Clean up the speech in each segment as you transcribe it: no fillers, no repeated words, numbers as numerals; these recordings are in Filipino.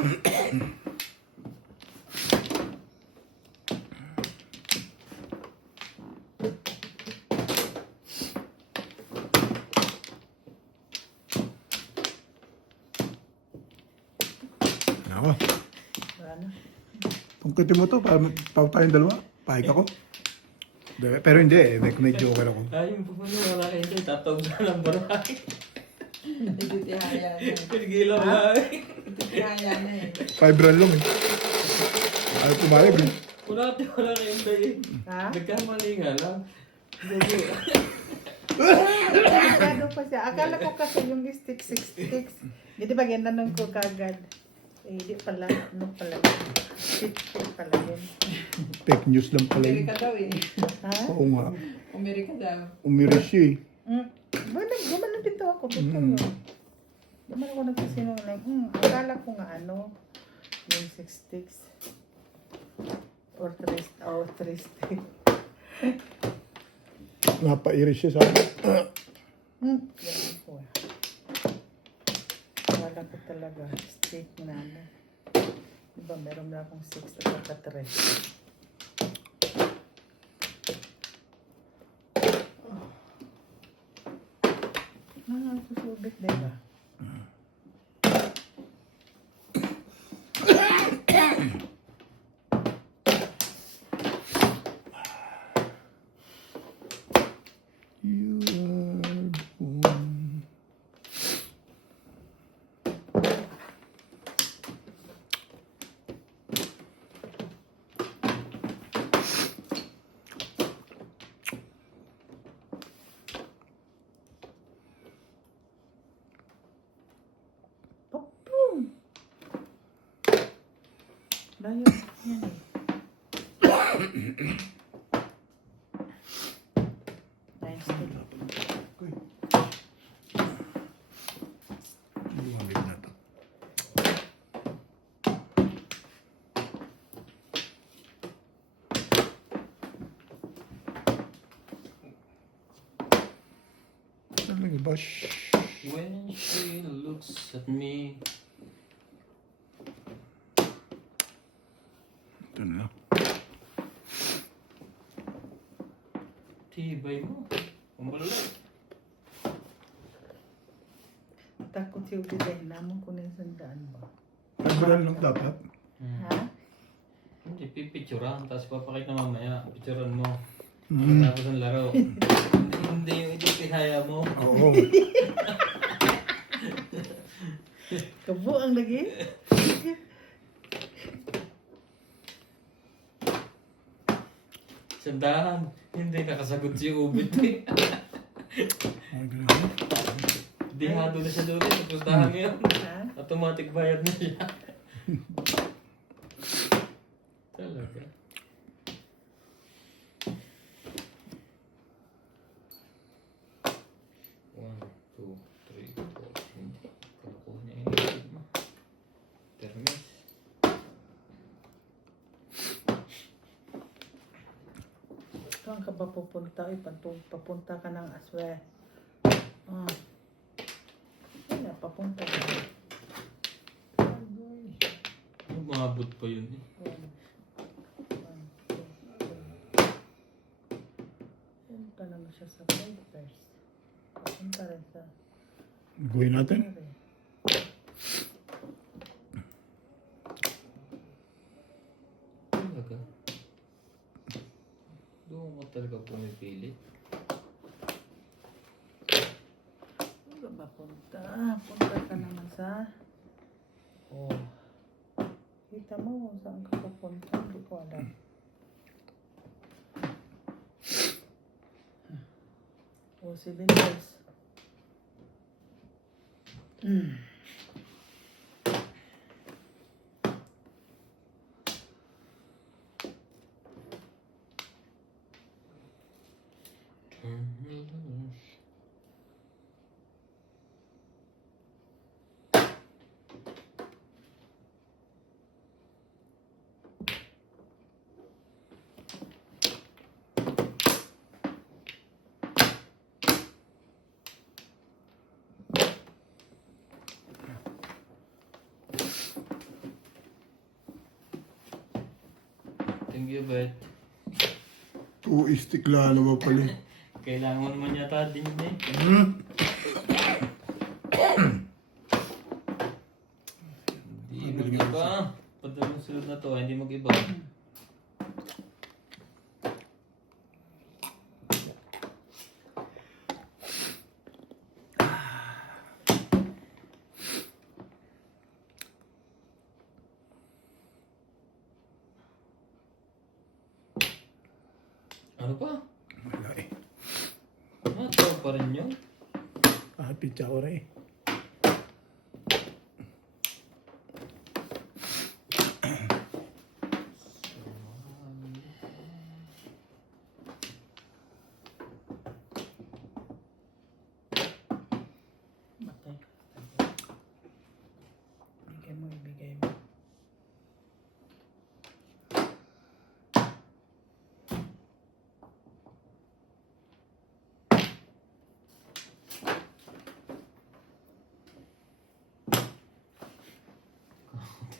Ako. Ano? Pungkitin mo to, para tayong dalawa. Pahig ako. Pero hindi eh, may joker ako. Ay, yung pupuno, wala kayo dyan. Tatawag na ng baray. Hindi tihaya na eh. Pinigilan mo lang eh. Hindi tihaya na eh. 5 run lang eh. Ayaw pumayag eh. Wala kayo dyan. Ha? Nagkamali nga lang. Gabi. Masyado pa siya. Akala ko kasi yung stick 66. Hindi ba ginanong ko kagad? Eh, hindi pala. Ano pala? Stick pala yun. Fake news lang pala yun. Amerika daw eh. Ha? Oo nga. Amerika daw. Umiris siya eh. Gumanon dito ako. Dito yun. Gumanon ako nagsisinungaling. Akala ko nga ano. Yung 6 sticks. Or 3 sticks. Napairis siya sa akin. Ganun po. Akala ko talaga. Stick na ano. Diba meron na akong 6 at saka 3. Susubit, diba? You are born. Pum! Layo. Yan eh. Nice stick. Okay. Lumamig na to. Ano ba? When she looks at me. Ito na. Tibay mo. Umalala. Takot yung design naman kunin sandaan ba? Nagbalan lang dapat. Ha? Hindi, pipicturan. Tapos papakita mamaya. Picturan mo. Mm. Tapos ang laro. Hindi yung itihaya mo. Oo. Kabo ang lagi? Sandahan. Hindi nakasagot si Ubit eh. Ay, ganun. Dihado na siya doon eh. Tapos dahan yun. Ha? Automatic bayad na siya. Talaga. One, two, three, four. Hindi. Kalakuha niya yung mo. Termis. Saan ka ba pupunta? Ay, papunta ka ng Aswe. Wala, papunta ka. Umabot pa yun eh. Punta naman siya sa papers. Papunta rin sa... Gawin natin. Talaga. Doon ko talaga pumipilit. Saan ka ba punta? Punta ka naman sa... Oh. Kita mo kung saan ka pupunta. Hindi ko alam. Oh, 7 years. Thank you, Bet. Stick lang naman pala. Kailangan mo naman yata din yun eh. Hmm? Hindi mag-iba. Padalang sunod na to, hindi mag-iba. Ano pa? Wala eh. Tawag pa rin yun. Pizza ko rin eh. Matay. Ibigay mo, ibigay mo.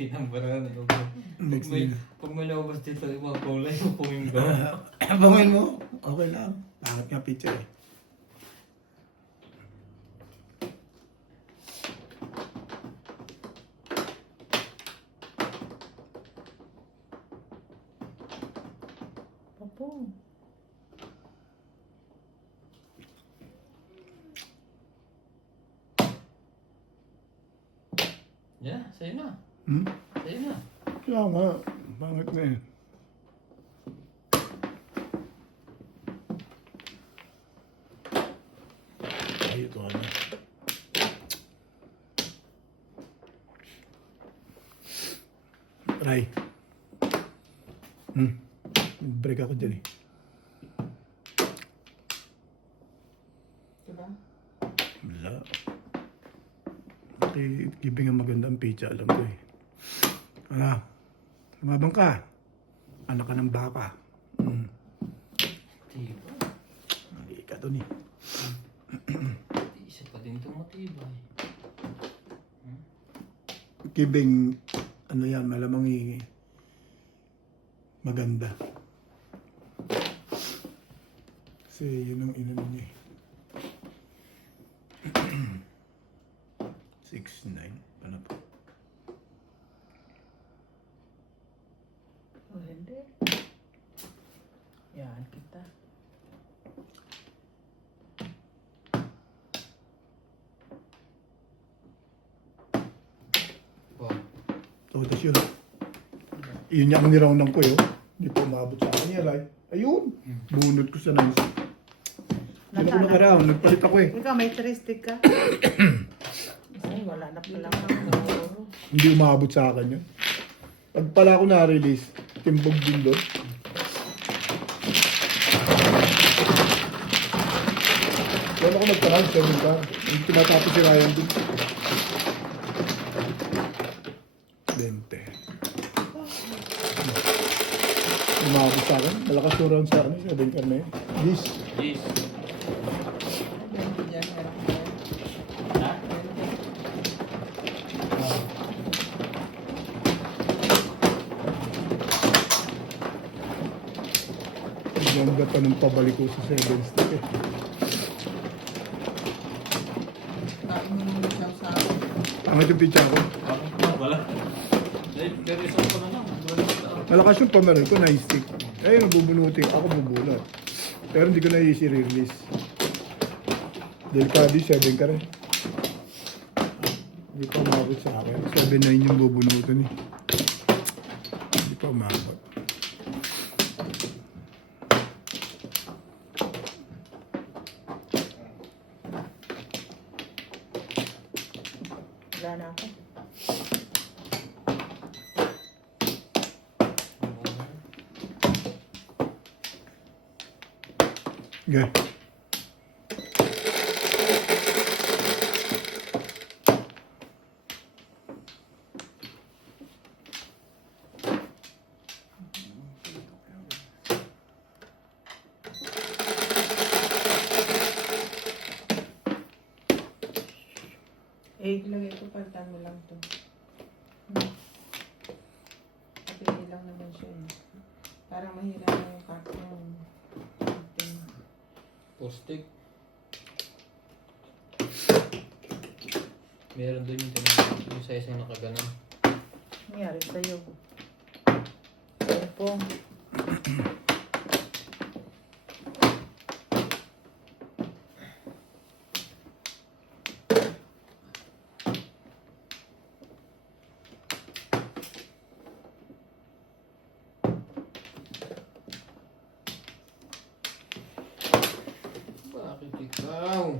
Tinambaran na Next din. Pag may lumabas dito, ibang kulay mo puminggaw. Bangin mo. Okay lang. Bakit nga pizza eh. Papo. Yeah, sa'yo na. Hmm? Sa'yo na. Kaya nga. Bakit na eh. Ay, ito ano. Try. Break ako dyan eh. Diba? Wala. Okay, giving ang magandang pizza, alam ko eh. Ano? Lumabang ka. Anak ka ng baka. Matibay. Hindi ka doon eh. Isa pa din itong matibay. Giving, ano yan, malamang maganda. Kasi yun ang inano niya eh. 6'9". Ano po? Oh, hindi. Yan kita. Wow. So, tas yun. Yun niya ang niraw ng ko yun. Hindi po umabot sa akin niya, right? Ayun! Bunod ko sa nais. Sino ko nakaraw? Nagpalit ako eh. Ikaw, may 3 stick ka? Ay, wala na pala ako. Hindi umabot sa akin yun. Pag pala ako na-release, timbog din doon. Wala ako nagparang, 7 ka. Hindi tinatapos si Ryan din. 20. Umabot sa akin. Malakas yung round sa akin. 7 ka na yun. This. Yes. Ha? Ganda pa ng pabalik ko sa 7 stick eh. Ang yung pizza ko. Wala. Dahil, pero isang pa na lang. Malakas yung pamaral ko, 9 stick. Ayun, bubunutin. Ako bubunot. Pero hindi ko na i-release. Delikado, 7 ka rin. Hindi pa umabot sa akin. 7-9 yung bubunutin eh. Hindi pa umabot. Wala na ako. Okay. Ilagay ko, palitan mo lang to. Kapili lang naman siya eh. Parang mahirap yung carton. Four stick. Meron doon yung sa isang nakaganon. Nangyari sa'yo. Cellphone. Bakit ikaw?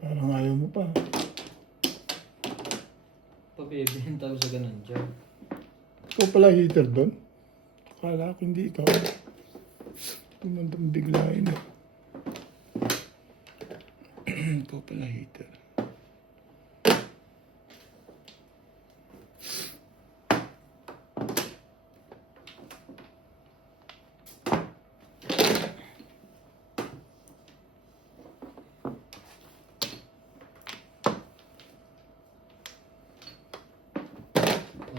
Parang ayaw mo pa. Pabibenta ko sa ganun dyan. Ikaw pala heater doon? Akala ko hindi ikaw. Tumandang biglain. Ikaw pala heater.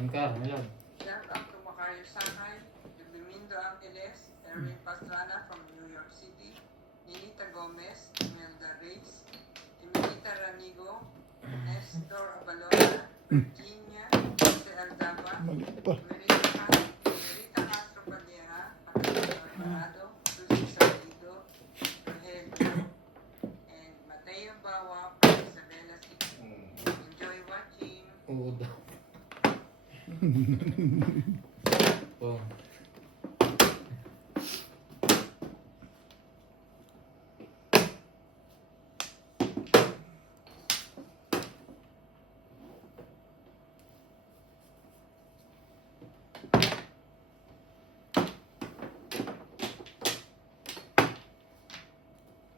Angkar, malag. Shout out to Macario Shanghai, Domingo Angeles, Erwin Pastrana from New York City, Ninita Gomez, Imelda Reyes, Emelita Ranigo, Nestor Abalona, Virginia, Jose Aldaba, Mali pa. Merita Castro Padilla, Alejandro Alvarado, Susie Salido, Rogelio, and Mateo Bawa from Isabela City. Enjoy watching. Oo daw. Oh.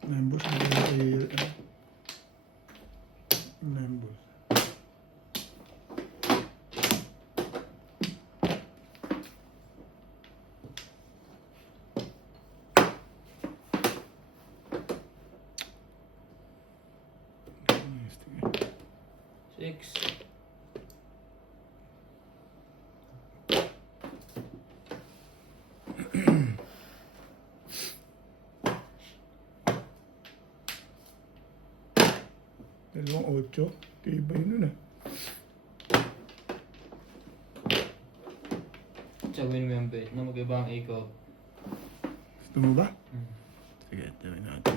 Members na members. Six. Dalawang 8. Tibay nun ah. Tsawin mo yung bait na mag-iba ang ikot. Gusto mo ba? Hmm. Sige, tawin natin.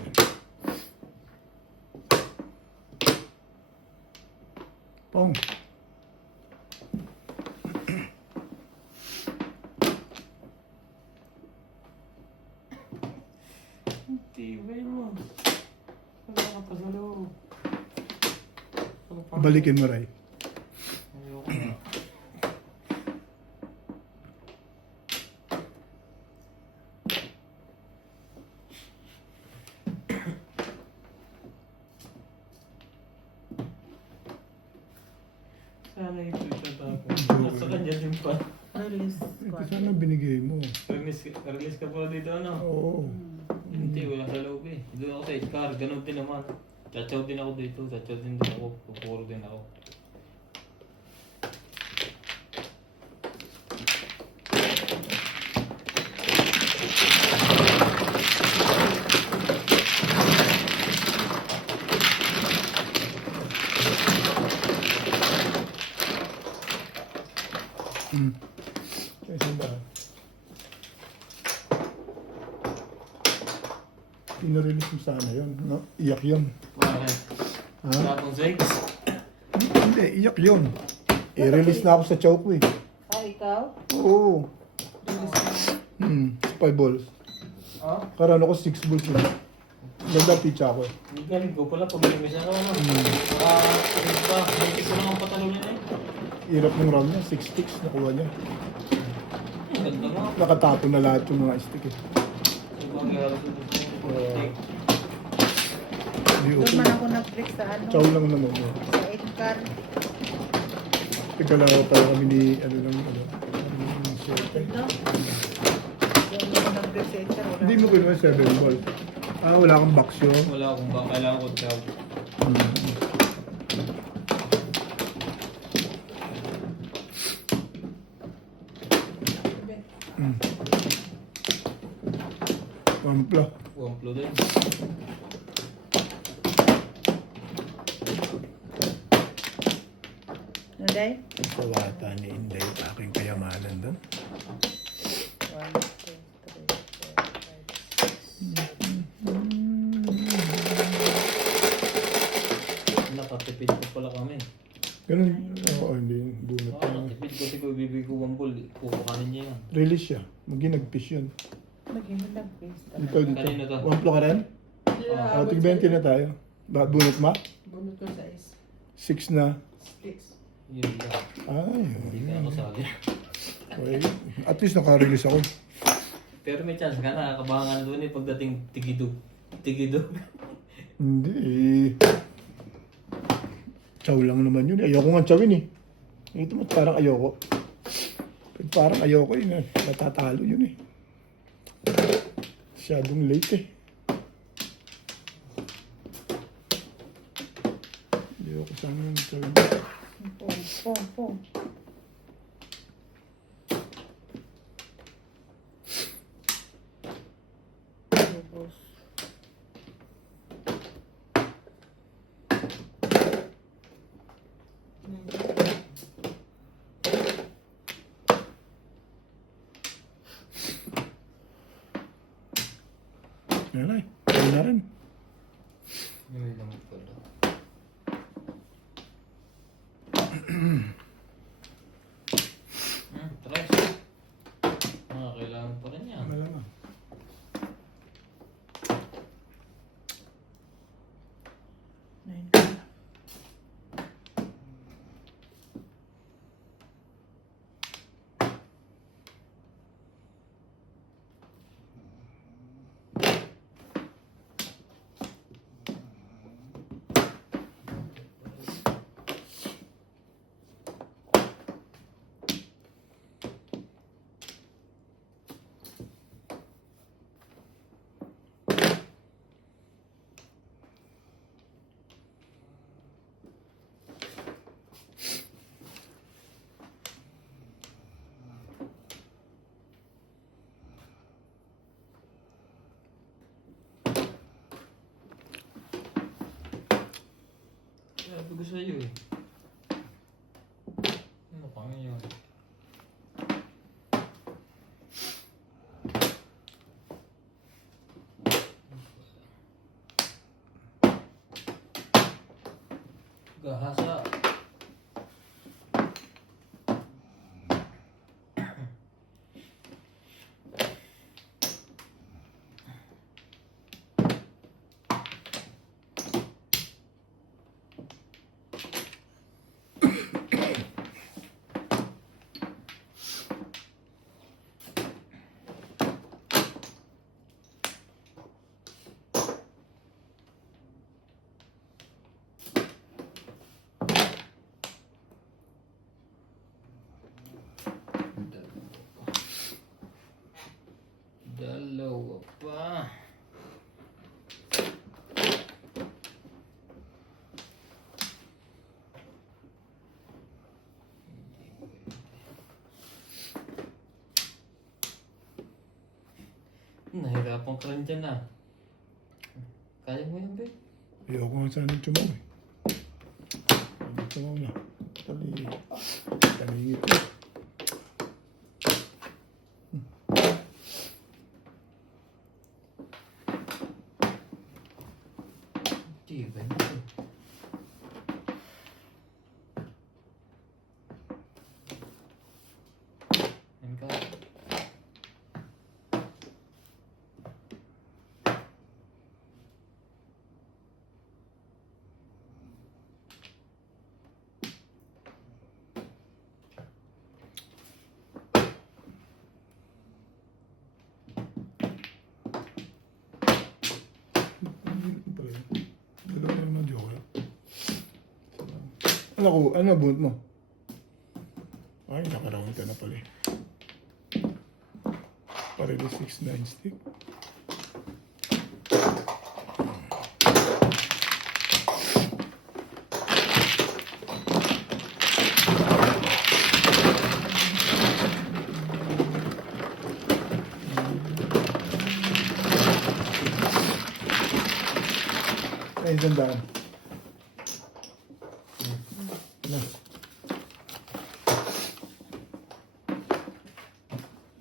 Pong. Tibay mo. Wala ka pa sa loob. Balikin mo, Ray. Ayoko na. Sana ito siya tapos. Nasa kanya din pa. Release. Ito sana binigay mo. Release ka pala dito ano? Oo. Hindi, wala sa loob eh. Doon ako sa Edgar, ganun din naman. Chachaw din ako dito, chachaw din ako, pupuro din ako. Isang daan. Pinarelease mo sana yun, no? Iyak yun. Bakit? Ha? Wala akong sex? Hindi, iyak yun. I-release na ako sa choke eh. Ah, ikaw? Oo. Spy balls. Oh? Karoon ako 6 balls yun. Ganda pitcha ako eh. Hindi galing ko pala pag namiss ako ano. Ano ba? May isa lang ang patalo niya eh. Hirap ng round niya, 6 sticks nakuha niya. Ganda nga. Nakatapo na lahat yung mga stick eh. Ibang gano'n sa Hindi Doon okay. man ako nag-break sa ano. Chow lang naman yun. Sa Edgar. Tigalaw tayo kami ni, ano lang, ano. Ito. Doon ako nag-break sa Edgar. Wala. Hindi mo kinuha 7 balls. Wala kang box yun. Wala akong ba, kailangan ko daw. Pampla. Wamplo din. Nanday? Kawata ni Inday yung aking kayamanan doon. 1, 2, 3, 4, 5, 6. Nakatipid ko pala kami. Ganun. Oo, hindi. Bunot Baka na. nakatipid ko si Kuya Bibi ko wampol. Kukukanin niya yan. Release siya. Mag-ginagpish yun. Mag-inag-face Dito, talaga. dito. Kanino to? Wamplo ka rin? Tig 20 na tayo. Bunot ma? Bunot ko sa is 6 na. sticks. Yun lang. Hindi Ay. na ako sali. Okay. At least naka-release ako. Pero may chance ka na. Kabahan doon eh pagdating tigido. Tigido. Hindi eh. Chow lang naman yun. Ayoko nga chawin eh. Ito mo parang ayoko. Pag parang ayoko yun. Natatalo yun eh. Masyadong late eh. Ayoko sana yung chawin. Pong, pong, pong. Lubos. Yan ay. Ayun na rin. Yun lang pala. Tres. Kailangan pa rin yan. Malamang. Nine. Sabi ko sa'yo eh. Ano pa ngayon? Gahasa. Dalawa pa. Nahirapan ka rin dyan ah. Kaya mo yan, babe? Ayoko nga sana tumaw eh. Tumaw na. Talingit ko. Di ba nito? Yan ka. Dalawa na naman joke. Ano bunot mo? Ay, nakaroon ka na pala eh. Pareho 6-9 stick. Gandaan. Na.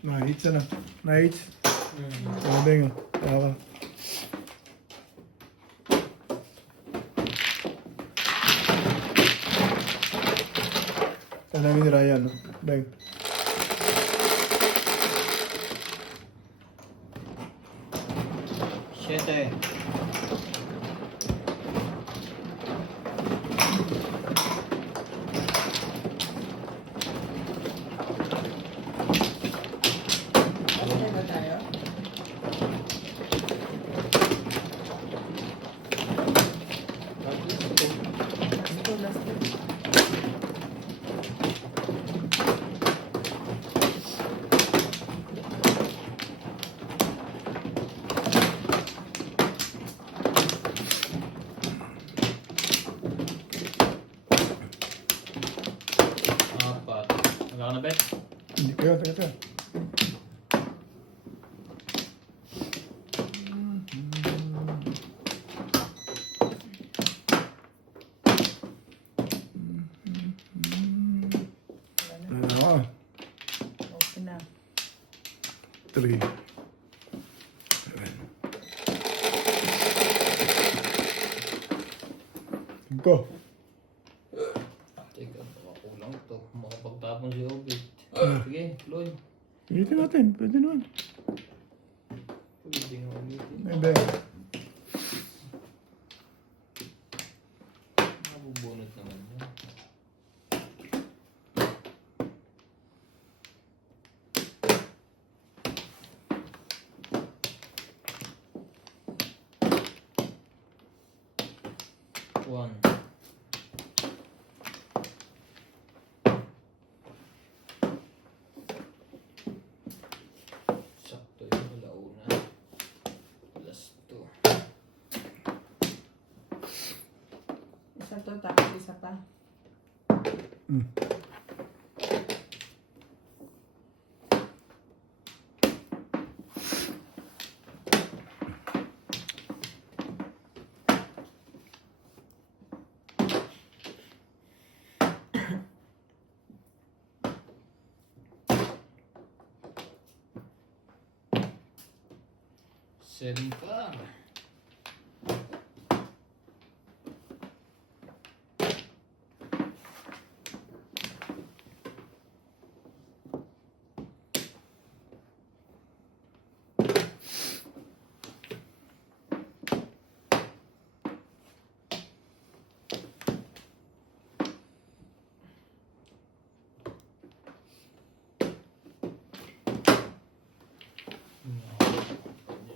Na-hits na. Na-hits. Ano ba yun? Tawa. Saan namin ni Ryan, no? Bang. Siete. Okay ba tayo? Ito, last two. Apat. Wala ka na bet? Hindi ko yun. Teka. Wala na. Ano ako? Okay na. 3. Go. Teka, baka kulang to. Makapagtapon si Obit. Sige, Lloyd. Ulitin natin. Pwede naman. Pwede nga ulitin. Hindi. Nabubunot naman yan. One. Sakto yung alauna. Plus 2. Isa to, tapos isa pa. Mm. Seven pa.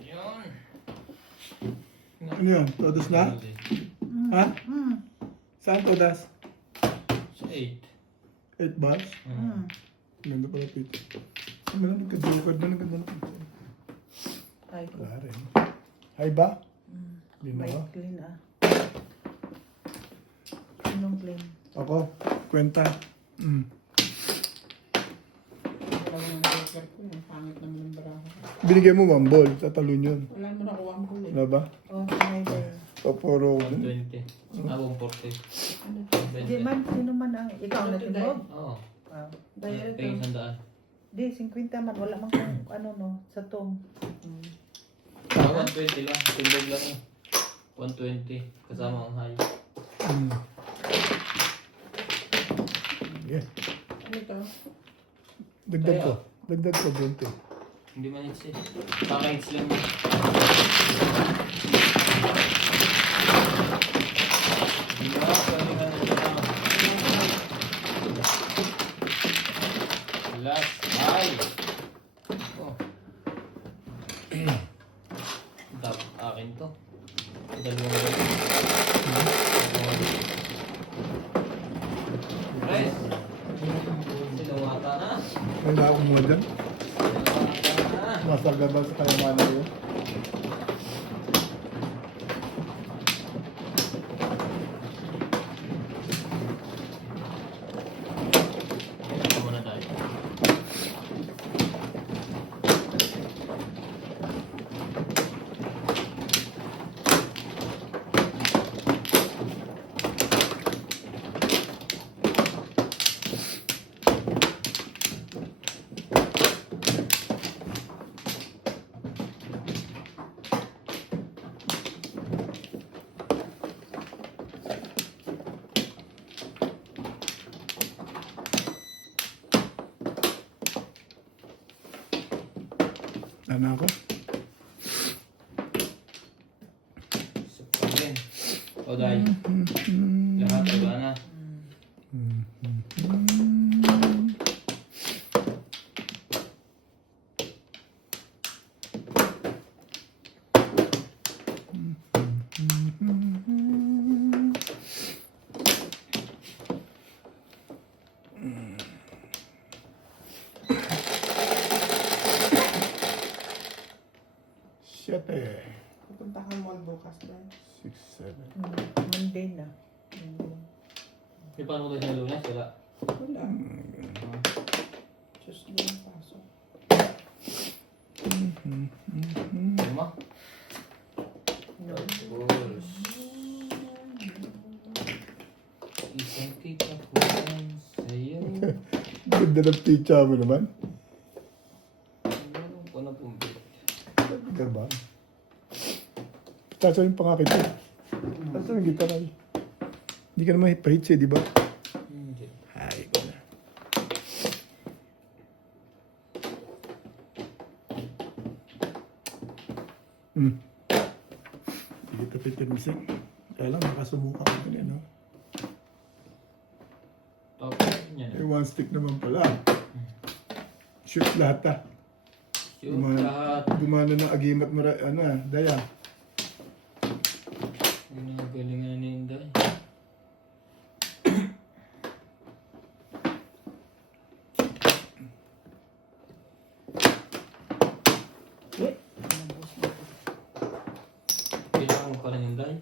Yun. Ano yun? Todos na? Ha? Saan todas? Sa 8. 8 bars? Ganda pala pito. Ano lang, nagka-joker na ganda na pito. Ay, Wala rin. Hay ba? Hindi na may ba? clean ah. Anong clean? Ako, kwenta. Mm. Wala mo ng joker ko eh. Pangit naman ang baraha. Binigay mo 1 ball, tatalon yun. Wala mo na kuha ang eh. Wala ba? Oh, may day. Papuro ko. 120. 140. Ano to? Di man, sino man ang ikaw na tinog? Oo. Wow. Pay 100. Di, 50 man. Wala man kung ano no, sa tom. 120 lang. Tindog lang eh. 120. Kasama ang high. Mm. Yeah. Ano to? Dagdag ko. Dagdag ko 20. Hindi man hits eh. Kaka-hits lang mo. Hindi ba? Pwede ka na. Last high. Oh. Akin to. Dalawang galing. Guys. Sinawata na. May naakong mo dyan. Sinawata na. Masagabal sa kayamanan yun. Ito muna tayo. Sana ako. Isa pa rin. O dahil. Lahat wala na. Shit eh. Pupunta kang mall bukas doon. 6, 7. Monday na. Monday. Di paano ko tayo sa Lunes? Wala. Wala. Ah. Tuesday ang pasok. Lima? No. Tapos. Isang kita ko lang sa'yo. Ganda ng pizza mo naman. Meron ko na pumbit. Ganda ba? Kaso yung pangakit ko. Kaso yung gitara eh. Hindi ka naman pahits eh, di ba? Hindi. Ay, ko na. Hindi kita pitirmisik. Kaya lang, makasumuka ko na no? Tapos yan. Eh, one stick naman pala. Shoot lahat ah. Shoot lahat. Gumana ng agimat mo, ano ah, Daya. Ginagalingan ni Inday. Kailangan mo pa rin Inday.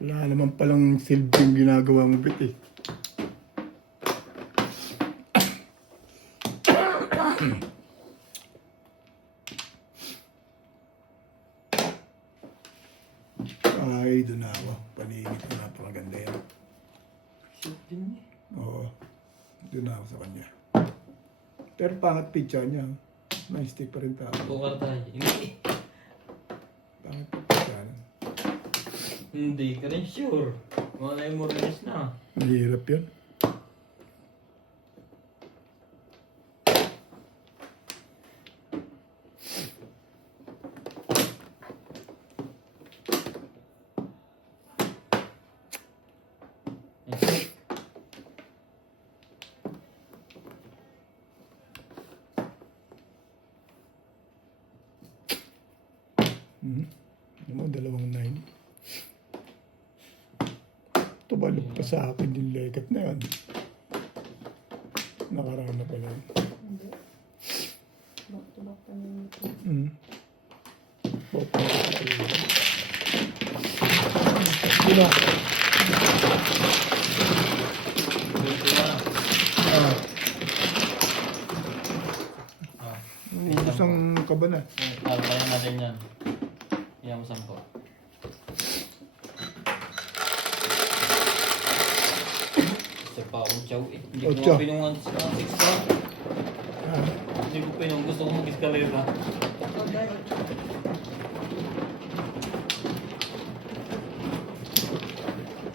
Wala naman palang silbing ginagawa mo, Bit eh. Ay, doon na ako. Paningin ko, napakaganda yan. Shoot din eh. Oo, doon na ako sa kanya. Pero pangat pizza niya. May stick pa rin tao. Bukar tayo. Hindi. Pangat pizza niya. Hindi ka rin sure. Malay mo rin na. Mahirap yan. Ano mo, 2-9. Tubalok pa sa akin yung legat na yan. Nakaraan na pala yun. Hindi. Tulok pa niyo ito. Bota na sa pala. Yun na. Dito na. Ah, Ah. isang kaba na. Kaya natin yan. Yan mo 10. Isa pa akong chow eh. Hindi ko Ocho. nga pinungan sa 6 pa. Ah, Hindi ko pinungan. Gusto ko mag-escalera.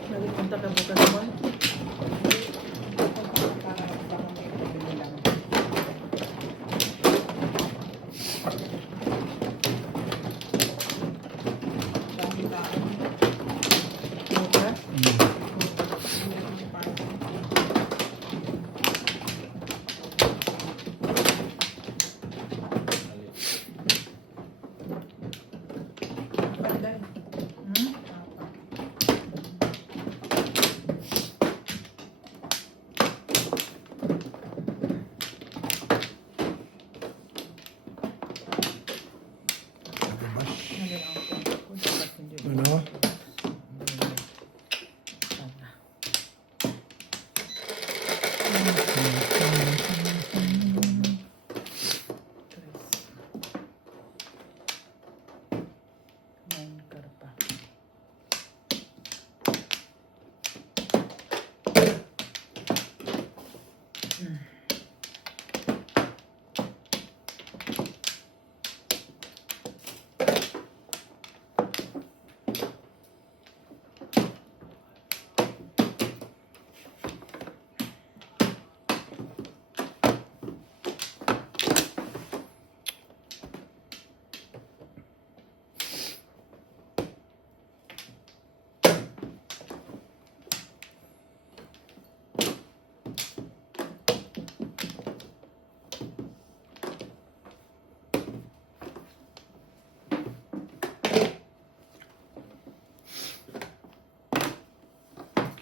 Nagpunta ka bukas mall? Bukas? Hmm?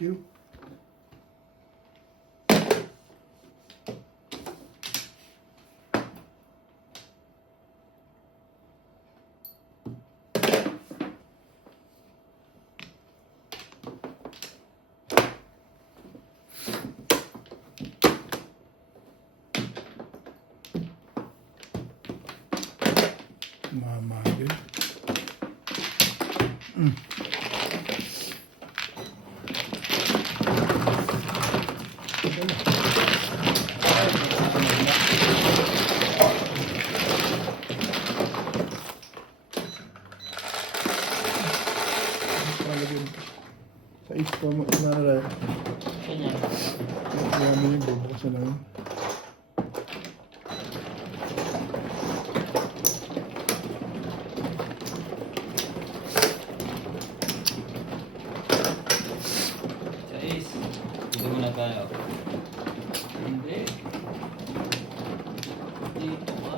you. Mamagin. Sa ispo mo, kumara. Kanya. Kaya mo yung bubukasan na yun. Sais. Dito muna tayo. Hindi. Dito ka.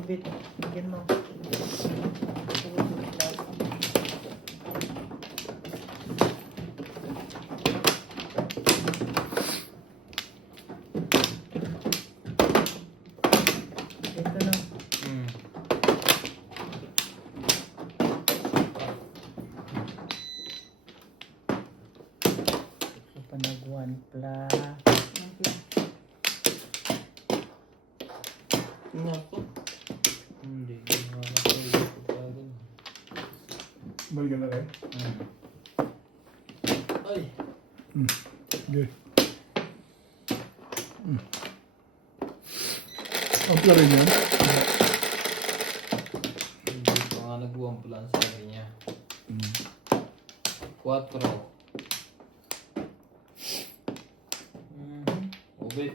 Ubit. Bigyan mo. Ito na. Hmm. Panaguan pla. Naku. Hindi. Nakakatulog ko pa rin. Balikan na rin. Ay. Okay. Ampla rin yan. Hindi pa nga nagbuwang plan, sabi niya. 4. Ube.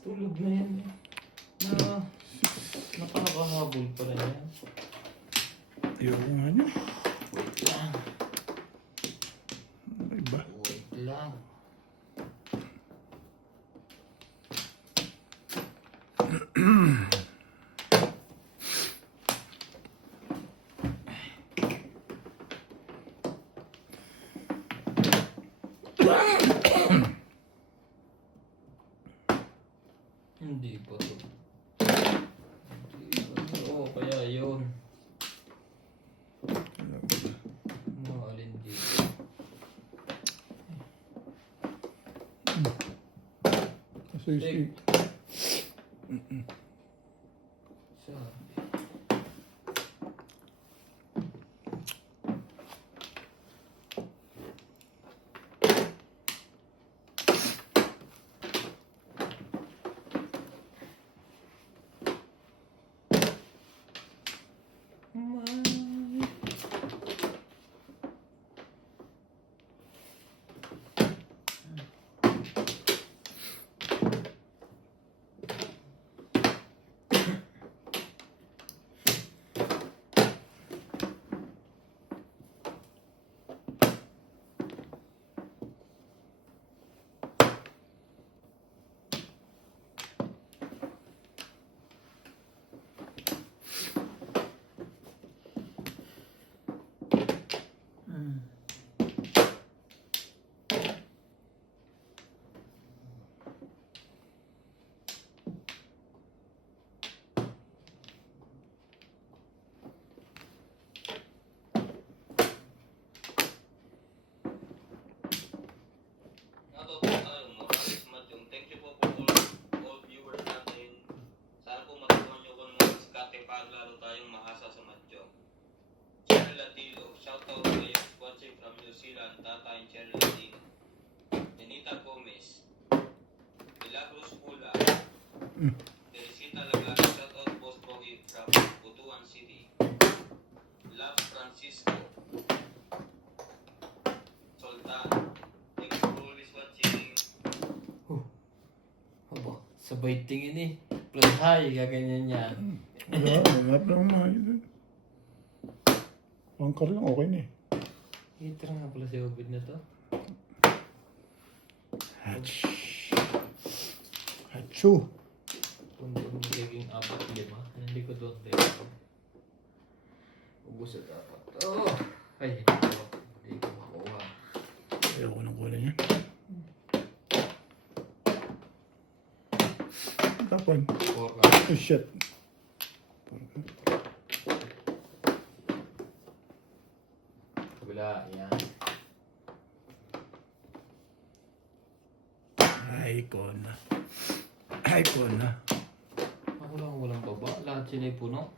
Tulog na yan. Napakahabol pa rin yan. Ayoko nga nyo. Wait lang. Ano iba? Wait lang. Hindi pa to. Oo, kaya yun. Mahalin dito. So you see, Sabi. Thank you po all viewers natin. Sana po matutunan nyo kung mga diskarte para lalo tayong mahasa sa Madyo. Cheryl Latilo, shoutout kayo watching from New Zealand, Tata and Cheryl Latilo. Nenita Gomez, Milagros Pula, Teresita Lagana, shoutout Boss Bogi from Butuan City. Love Francisco, Sultan, thank you for always watching. Aba, sabay tingin eh. Plus high, gaganyan yan. wala, wala pa naman mga yun. Angkar lang, okay na eh. Heater nga pala si Obed na to. Hachu. Kung doon magiging 4-5, hindi ko doon dito. Ubus at 4. Oh! Ay, hindi ko makuha. Ayoko nang kulay yan. Tapon. 4 ka. Oh shit. Kabila, yan. Icon na. Icon na. Ako lang walang baba. Lahat sila ay puno.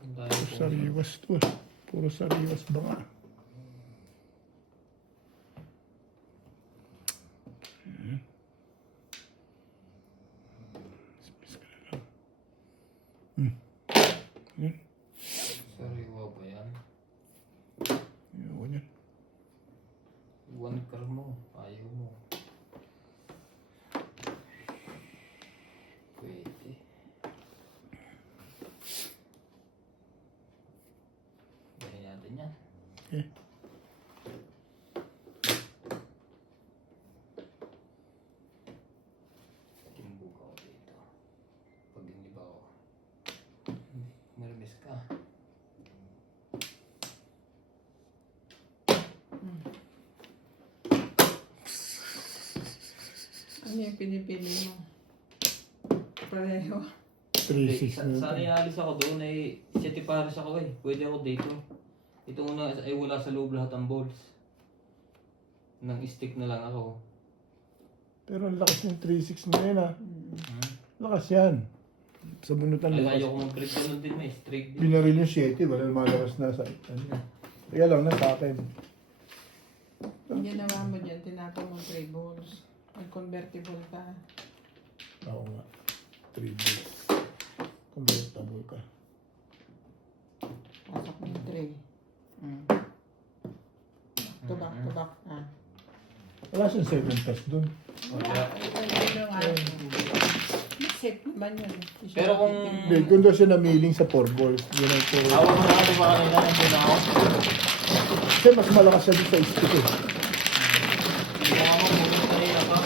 Ang dami Puro po. sariwas to. Puro sariwas ba nga? Yan. Sariwa ba yan? Ayoko yan. One car mo. Ayaw mo. Pwede. Gawin natin yan. Okay. Timbog ako dito. Pag hindi ba ako. Marmis ka. Ano yung pinipili mo? Pareho. 3-6 na. Sana ialis ako doon ay City Paris ako eh. Pwede ako dito. Ito una ay wala sa loob lahat ang bolts. Nang stick na lang ako. Pero ang lakas ng 3-6 na yun ah. Hmm? Lakas yan. Sa bunutan Ay, lakas. ayaw ko mag-break doon din may straight din. Binaril yung 7, wala lumalakas na sa ano. Kaya lang na sa akin. Ang ginawa mo dyan, tinapon mo 3 balls. Mag-convertible ka. Oo nga. 3 days. Convertible ka. Pasok mo yung 3. Tubak, tubak. Ah. Wala siyang 7 plus dun. Kaya, Safe naman yun. Pero kung Hindi, kung daw siya namiling sa 4 balls, yun ang puro. awa mo na ba kanina nandun ako? Kasi mas malakas siya dun sa stick eh. Hindi ko ako muna kanina pa.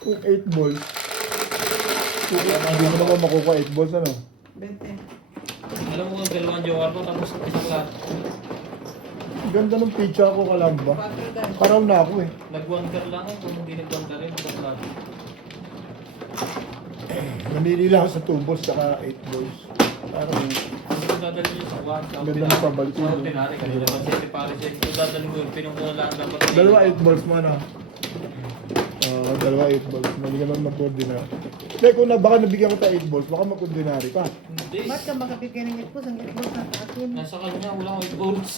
Kung 8 balls, kung hindi mo naman makukuha 8 balls, ano? 20. Alam mo kung dalawang joker ko tapos isang lahat. Ganda ng pizza ko kalamba. 4 dan. Paraw na ako eh. Nag-one car lang ako kung hindi nag-one car rin. Isang lahat. Namili lang ako sa 2 balls saka 8 balls. Parang Kung ito dadalhin nyo sa kwan, sa Ganda ng pabalik Sa yun. ordinary, kanina naman City Paris eh. Kung dadalhin ko, pinungkuha lang dapat. dalawa 8 balls mo na. Dalawa 8 balls. Mali ka lang mag-ordinary. Hindi, kung baka nabigyan ko ta 8 balls, baka mag-ordinary ka. Hindi. Ba't ka makabigay ng itpos? Ang itpos na akin. Nasa kanya, wala akong bolts.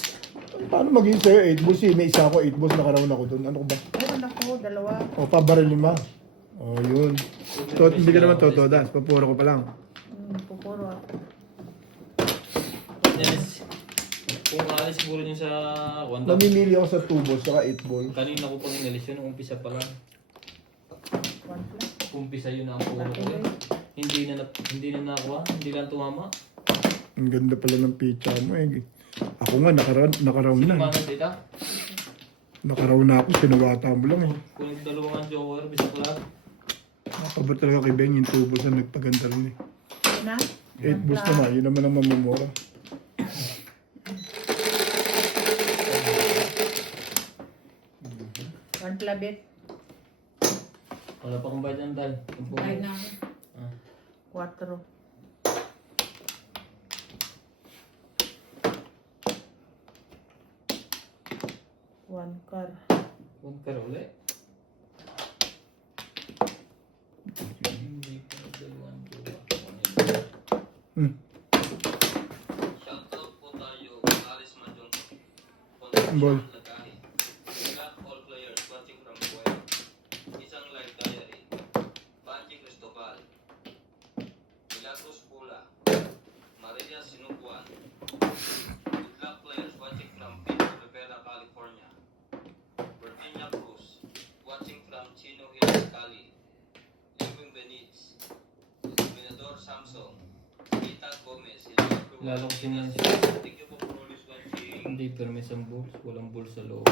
Paano maging sa'yo 8 balls? Eh, may isa ako 8 balls, nakaraon ako doon. Ano ko ba? Meron ako, 2. O, pabaril 5. O, yun. So, hindi ka naman totoo dance. Papuro ko pa lang. Pupuro ako. Yes. Kung alis siguro nyo sa one time. Namimili ako sa 2 balls, saka 8 balls. Kanina ko pang inalis yun, nung umpisa pa lang. 1 plus. Umpisa yun ang puro ko eh. Hindi na nakuha, hindi lang tumama. Ang ganda pala ng pizza mo eh. Ako nga, nakaraon na. Tumama dita. Nakaraon na ako, sinuwata mo lang eh. Kung dalawang joker, bisa ko lahat. Nakaba talaga kay Beng yung 2 balls na nagpaganda rin eh. Yun na? 8 balls naman, yun naman ang mamamura. One plabit. Wala pa kong bayad ng dahil. Ay na ako. Ah. 4. One car. Huwag ka ulit. Hindi pa dalawang joker. Shoutout po tayo, Alice Manjong. Ball. Not all players watching from Kuwait. Isang live diary. Panji Cristobal. Milagros Pula. Maria Sinubuan. Good luck players watching from Pino Rivera, California. Virginia Cruz. Watching from Chino Hills, Cali. Living Benitez. Minador Samsung. Rita Gomez. Lalo ko sinansin. Thank you po for always watching. Hindi permis ang balls. Walang balls sa loob.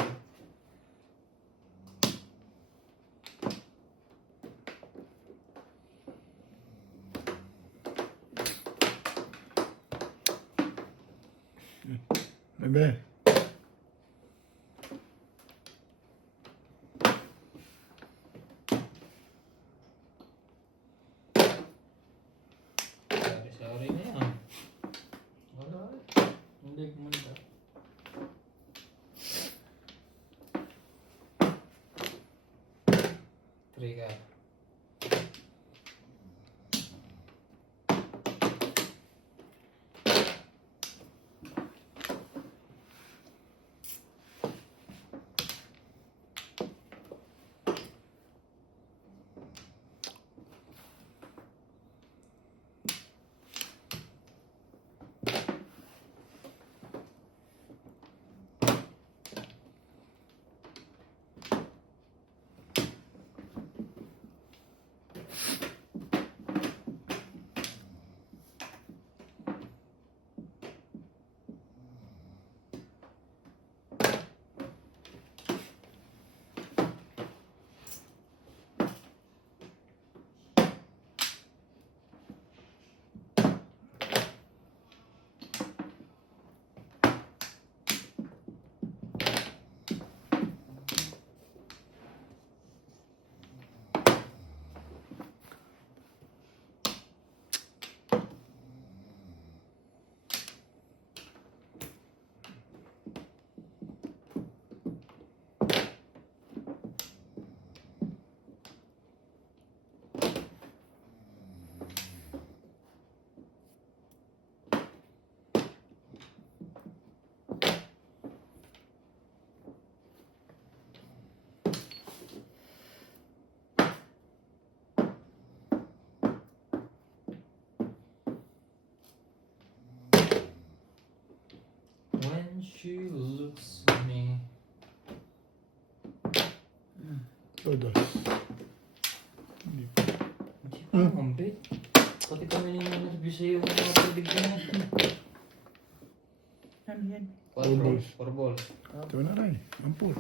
Bebe. Sari-sari na yan. Wala. Hindi kumanda. Trigger. When she looks at me. Todos. Hindi pa mambit. Pati kami ninanarbi sa'yo ng mga tubig na natin. Ano yan? 4 balls. balls. 4 balls. Ito na rin. Ampul.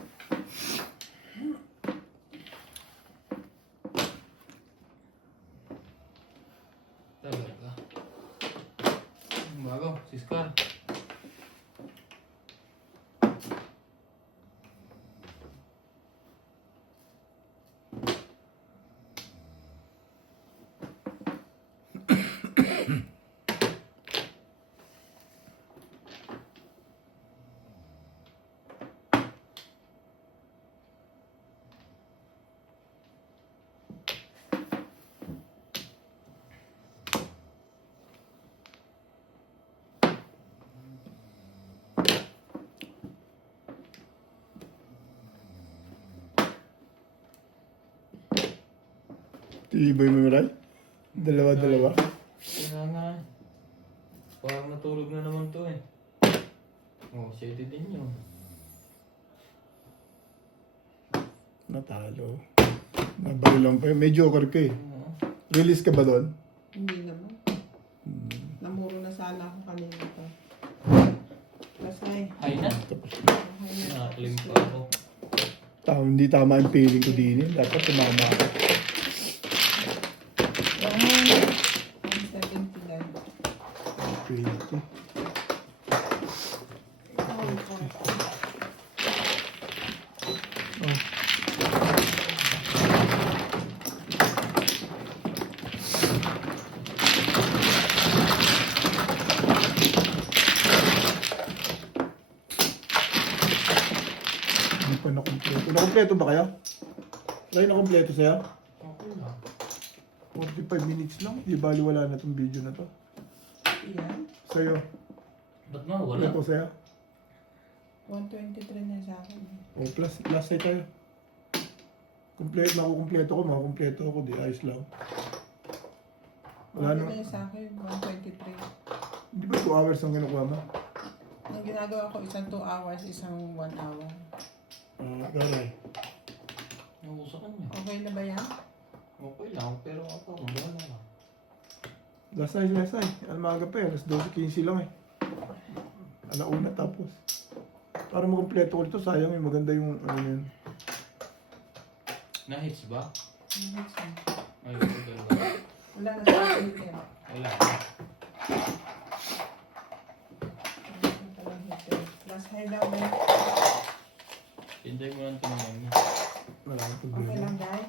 Talaga. Bago, si Scar. Tibay mo Miray? Dalawa-dalawa. Kaya nga. Parang natulog na naman to eh. Oh, shady din yun. Natalo. Nabali lang pa yun. May joker ka eh. Oo. Release ka ba doon? Hindi naman. Namuro na sana ako kanina pa. Kasi, Ay na. Tapos Nakalim pa ako. hindi tama yung feeling ko din eh. Dapat tumama ako. 179. 20. Oh. Hindi pa nakompleto. Nakompleto ba kaya? Try nakompleto sa'yo? Okay lang. 45 minutes lang. Di bali wala na tong video na to. Iyan. Sa'yo. Ba't nga wala? Ito sa'yo. 123 na sa akin. O plus, last side tayo. Kompleto, makukompleto ko, makakompleto ako. Di ayos lang. Wala Okay na. na yung sa akin, 123. Di ba 2 hours ang kinukuha mo? Ang ginagawa ko, isang 2 hours, isang 1 hour. Garay. Ako sa kanya. Okay na ba yan? Okay lang, pero ako, wala lang. Last side. Ano maaga pa eh. Alas 12:15 lang eh. Alauna tapos. Para makompleto ko ito, sayang yung maganda yung ano yun. Na-hits ba? Ay, ito dalawa. Wala na sa akin yan. Wala. Mas high daw ba? Enjoy mo lang tumingin niya. Wala akong Okay problema. lang dahil.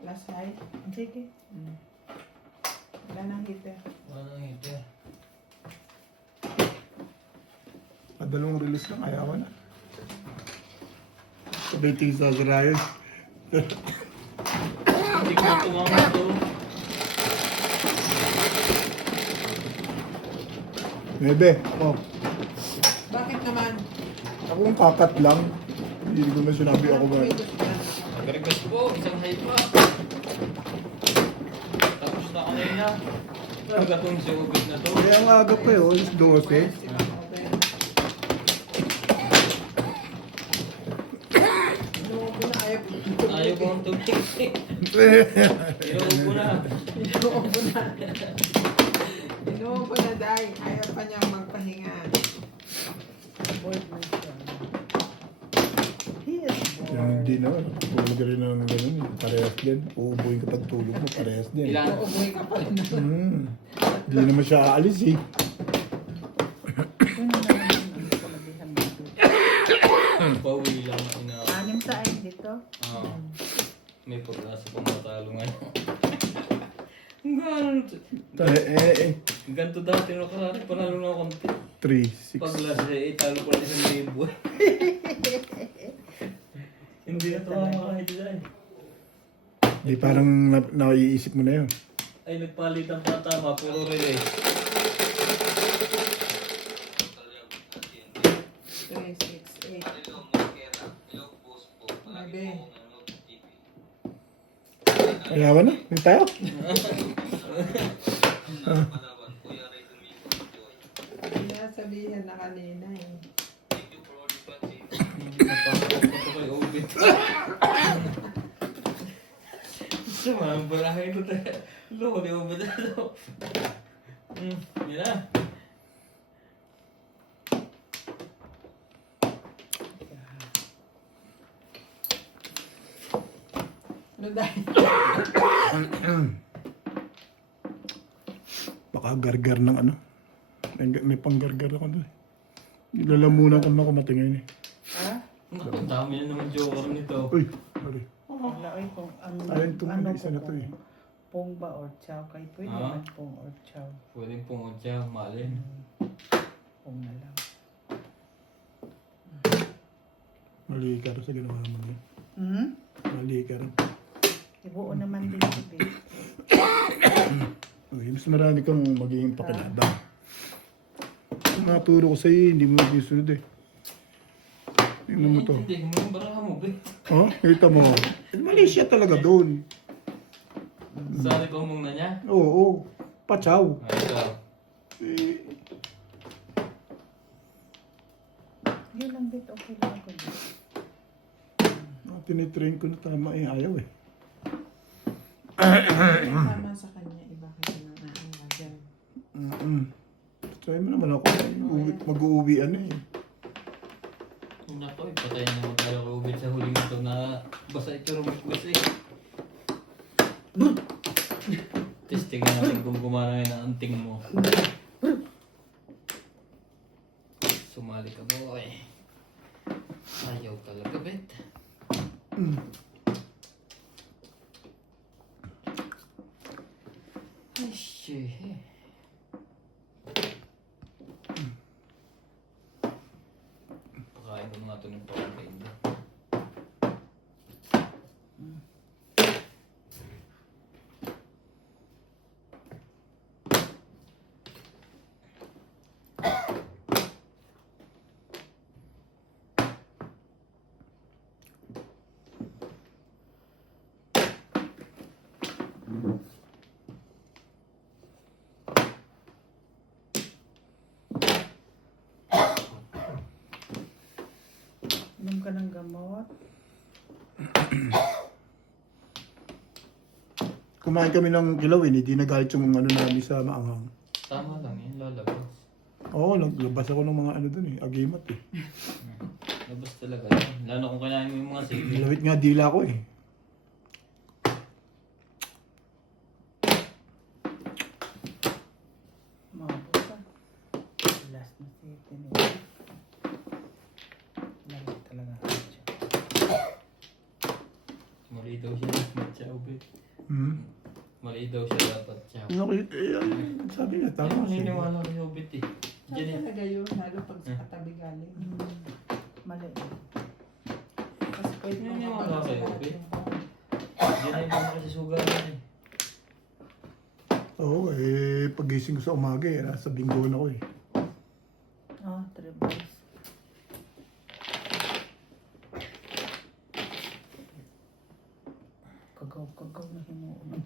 Last high. Sige. Wala nang heater. Wala nang heater. Dalawang release lang, ayaw ko na. Sabay tingin sa sarayan. Hindi ko na tumama to. Bebe, oh. Bakit naman? Ako ang kakat lang. Hindi ko na sinabi ako ba. Nag-request po, isang high pa. Tapos na kanina. Talaga itong si Ubit na to. Kaya ang aga pa yun, alas 12. Ayaw ko ang tumingin. Inuubo na. Inuubo na dahil. Ayaw pa niyang magpahinga. Bored na siya. He is bored. Yan hindi naman. Tulog ka rin ng ganun. Parehas din. Uubuhin kapag tulog mo. Parehas din. Ilan? Uubuhin ka pa rin. Hindi naman siya aalis eh. Yun na naman yung kalabihan dito. Pauwi lang na ina. 6 sa ay dito. May pag-asa pang matalo ngayon. Ang ganito dati na karari, panalo na konti. 3, 6. Pag last day, talo pa rin isang libo. Hindi na ito kahit dyan. Di parang naiisip mo na yun. Ay, nagpalitan pa tama, puro relay. 3, 6, 8. Hello, Mosquera. Hello, Boss Po. Palagi Sabi. po akong nanonood ng TV. Ayaw na. Hindi tayo. Palawan, Kuya Ray Domingo, Joy. Sinasabihan na kanina eh. Thank you for always watching. Napapakot ko kay Obit. Gusto mo, ang barahay ko tayo. Loko, di mo ba dito? Yan na. Ano dahil? Baka gargar ng ano. May panggargar ako doon. Nilalamunan ko na ako matingin eh. Ha? Ang dami na naman joker nito. Uy, sorry. Wala ay kung ang Ayun, itong isa na to eh. Pong ba or chow? Kay pwede Ah? man pong or chow. Pwedeng pungod siya, malin. Pong na lang. Mali ka rin sa ginawa mo ngayon. Hmm? Mali ka rin. Ibuo naman din si Babe. Uy, mas marami kang magiging pakinabang. Ang mga turo ko sa'yo, hindi mo nagsisunod eh. Tingnan mo to. Hindi mo yung baraha mo, be. Oh, kita mo. Mali siya talaga doon. Sari ko mong na niya. Oo, pachaw. Ay, ikaw. Eh, Yun lang dito. Okay lang ako. tinitrain ko na tama eh, ayaw eh. Tama sa kanya. Iba kasi nang aanga dyan. Try mo naman ako. Mag-uuwi ano eh. Kung na to, ipatayin naman tayo kay Ubit sa huling ito na basa ito rumikwas eh. Testing natin kung gumana yun ang anting mo. Sumali ka boy. Ayaw talaga, bet. Ay, shit. Pakain ko nga ito ng pagkain. Inom ka ng gamot. Kumain kami ng kilawin, hindi nagalit yung ano namin sa maanghang. Tama lang yun, lalabas. Oo, naglabas ako ng mga ano dun eh, agimat eh. Labas talaga yan. Lalo kung kailangan mo yung mga sili. Malawit nga dila ko eh. Mabot pa. Last na si Tinito. Lalo talaga ako siya. Mali daw siya. Matyaw, babe. Hmm? Mali daw siya dapat siya. Sabi niya, tama siya. Naniniwala ko yung Obit eh. Saan Diyan eh. talaga yun? Lalo pag sa katabi galing. Mali. Kasi pwede mo Naniniwala mapagod sa kayo, lahat babe? yung Diyan na yung pangkasisugan niya eh. Oo, eh, pagising ko sa umaga eh, nasa bingo na ko eh. Oh, 3 balls. Kagaw-kagaw na hinuon ng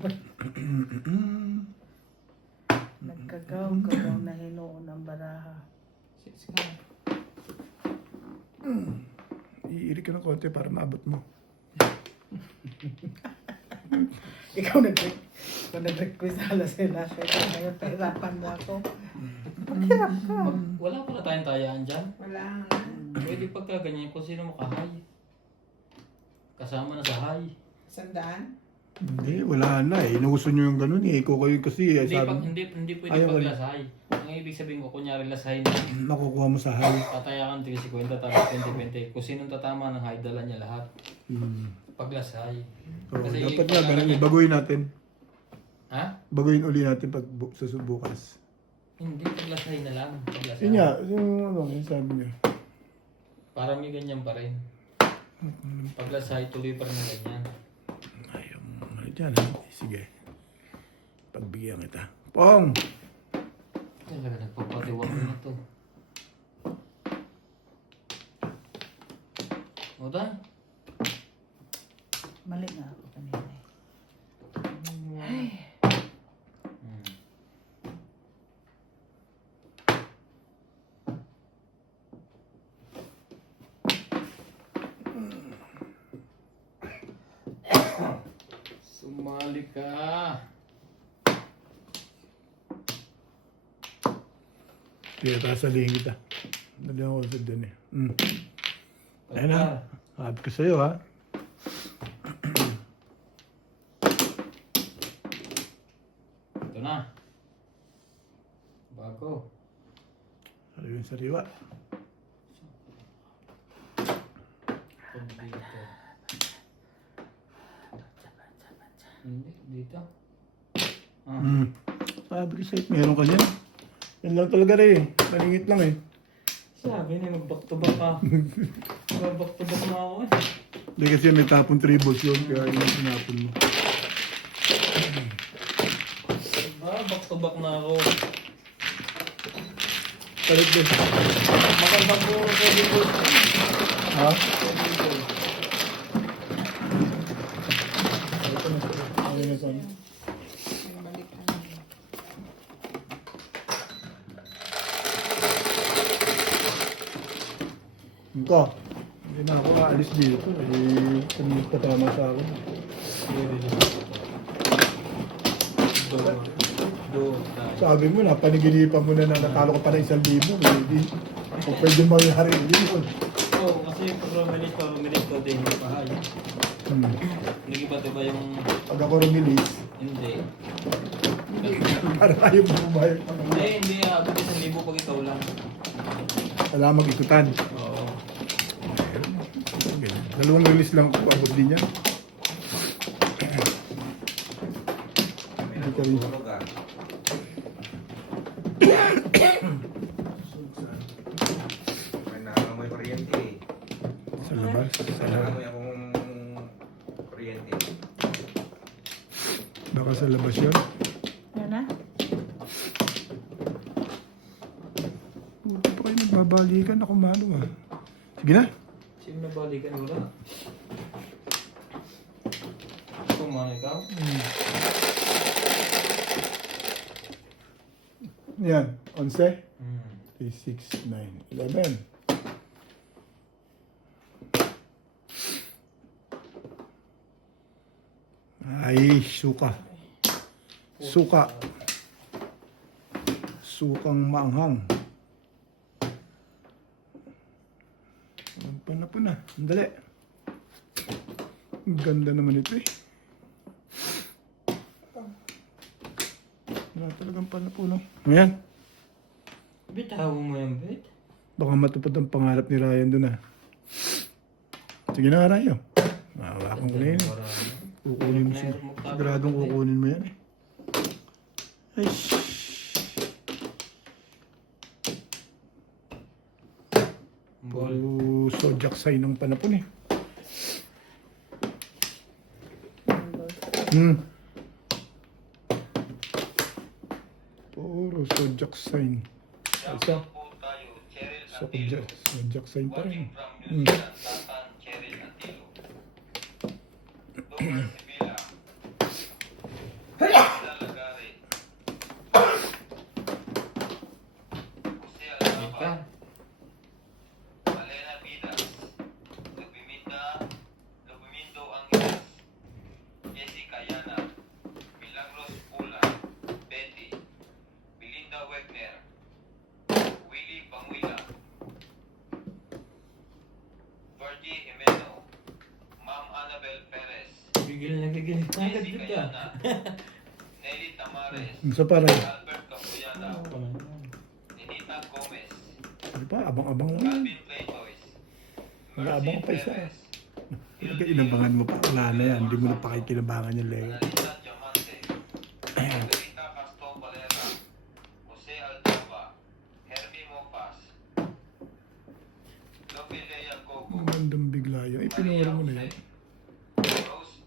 Nagkagaw-kagaw na hinuon ng baraha. Sige. Iirik ka ng konti para maabot mo. Ikaw nag-request hala sila. Kaya ngayon, pahirapan mo ako. Maghirap ka. Wala pala tayong tayaan dyan. Wala na. Pwede pagka ganyan kung sino makahay. Kasama na sa high. 100? Hindi, wala na eh. Inuuso nyo yung ganun eh. Ikaw kayo kasi eh, Hindi, hindi pwede Ayaw, pag wala. lasay. Ang ibig sabihin ko, kunyari lasay na, makukuha mo sa high. tatayakan 350 tapos 20-20. Kung sinong tatama ng high, dala niya lahat. Pag lasay. So, Kasi dapat yung nga, ganun eh. Baguhin natin. Ha? Baguhin uli natin pag susubukas. Hindi, pag lasay na lang. Pag lasay. Yun nga, yung ano, yung sabi niya. Para may ganyan pa rin. Pag lasay, tuloy pa rin na ganyan. Ayaw mo ano dyan ha. Sige. Pagbigyan kita. Pong! Talaga nagpapatiwag na to. O da? Mali nga ako kanina eh. Ay. Hmm. Sumali ka. Sige, tasalihin kita. Nalihan ko sa dun eh. Ayun na. Habi ko sa'yo ha. Ito na. Bago. Ano yung sariwa? Pag dito. Hindi, dito. Ah. Sabi ko sa'yo, meron ka dyan. Yan lang talaga rin eh. Paningit lang eh. Sabi na, mag-back to back ka. Mag-back to back na ako eh. Hindi kasi may tapon tribbles yun, kaya yun ang sinapon mo. Back to back na ako. Palit din. Magandang puro pwede po. Ha? Pwede po. Ito na sila. Ayun na sana. Balik ka na. Ito. Hindi na ako aalis dito. Eh, kung patama sa akin. Sabi mo na, panigilipan mo na natalo ka pa ng 1,000. Hindi. Kung pwede mangyari yun. Oo, kasi pag rumilis ko din yung pahay. Nagiba ba yung... Pag ako rumilis, Hindi. para ayaw mo bumayag. Hindi. Abot 1,000 pag ikaw lang. Wala mag-ikutan. Oo. Dalawang release lang ko, abot din yan. Hindi ka rin. May nakamoy kuryente eh. Sa labas. Sa labas. Nakamoy akong kuryente. Baka sa labas yun. Yan na. Buti pa kayo nagbabalikan ako malo ah. Sige na. Sino nabalikan mo na? Kung man ikaw? Yan. 11. Hmm. 3, 6, 9, 11. Ay, suka. Suka. Sukang maanghang. Dali. Ang ganda naman ito eh. Wala talagang panapuno. Ayan. Bitawan mo yan, Bet. Baka matupad ang pangarap ni Ryan doon ah. Sige na nga Ryan. Mahawakan ko na yun. Kukunin mo siya. Siguradong kukunin mo yan eh. Ay, Ball. puro zodiac sign ng panapon eh. Puro zodiac sign. Isa. Po tayo, Cheryl Zodiac, Antilo. zodiac sign pa rin. Watching from New Zealand, Tatan Cheryl Antilo. Dover Sibila. Isla Lagare. Jose Alaba. Malena Vidas. Lupimindo Angeles. Jessica Yana. Milagros Pula. Betty. Belinda Wegner. Willie Panguila. Virgie Jimeno. Ma'am Annabel Perez. Gigil na gigil. Agad Jessica ka. Yana. Nelly Tamares. Isa pa rin. Albert Capuyana. Ninita Gomez. Di ba? Abang-abang lang. Calvin Playtoys. Nag-aabang pa isa. Perez. Inabangan mo pa. Wala na yan. Hindi mo na pakikinabangan yung Leo. Analisa Diamante. Margarita Castro Valera. Jose Aldaba. Herbie Mopas. Lope Lea Gogo. Ang gandang bigla yun. Eh, pinura mo na yan. Rose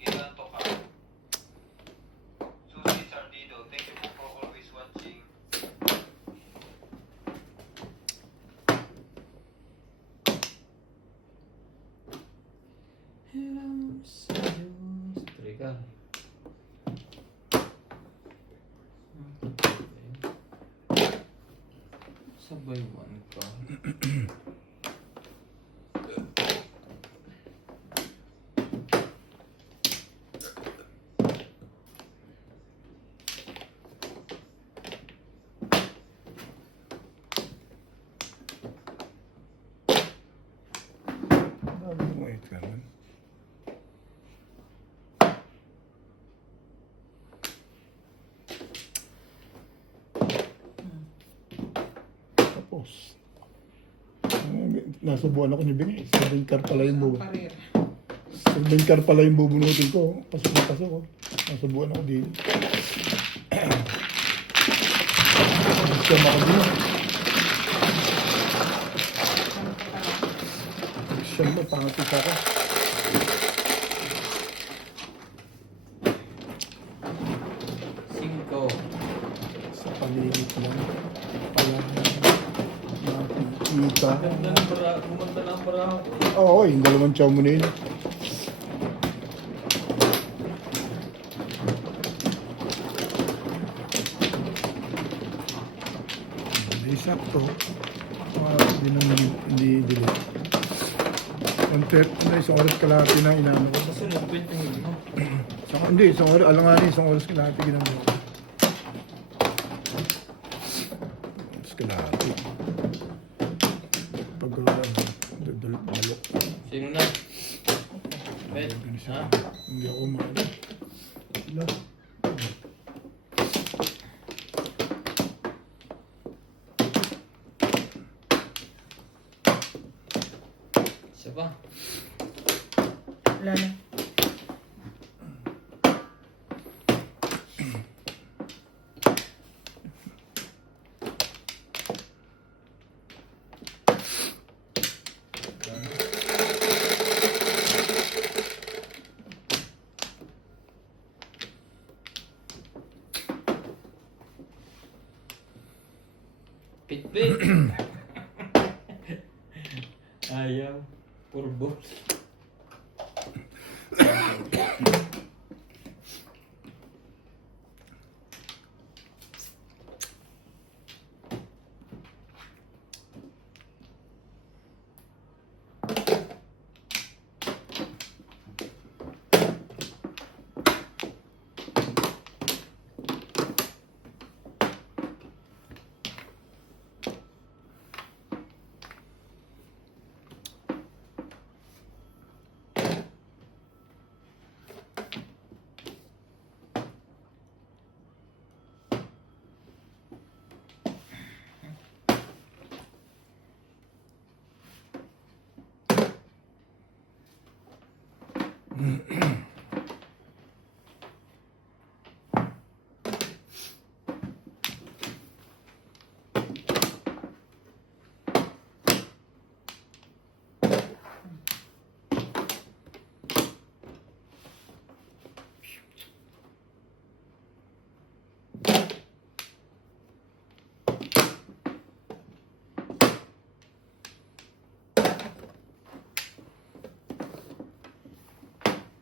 Ilan Toca. Susie Sardido. Thank you for always watching. Hiram sa Diyos. Trika. Sabay man ka. Dami mo eh. Ganun. Tapos. Nasubuan ako ni Bini. 7 car pala yung bubo. Parir. 7 car pala yung bubunutin ko. Pasok na pasok. Oh. Nasubuan ako din. Siyam ako din. Siyam mo, pangatik ako. Cinco. Sa paligid lang. Pala nakikita. Ganda ng bara. Gumanda ng bara. Oo, yung dalawang chow mo na yun. Hindi sakto. Hindi naman hindi delete. Isang oras kalahati na inaano ko. Susunod, bet yung mo. Hindi, isang oras. Alanganin, isang oras kalahati ginagawa ko. Oras kalahati. Pag balok. Sino na? Bet. Ha? Hindi ako maano. Sila. Isa pa. Wala na. Pit-pit. Ayaw. Purbo.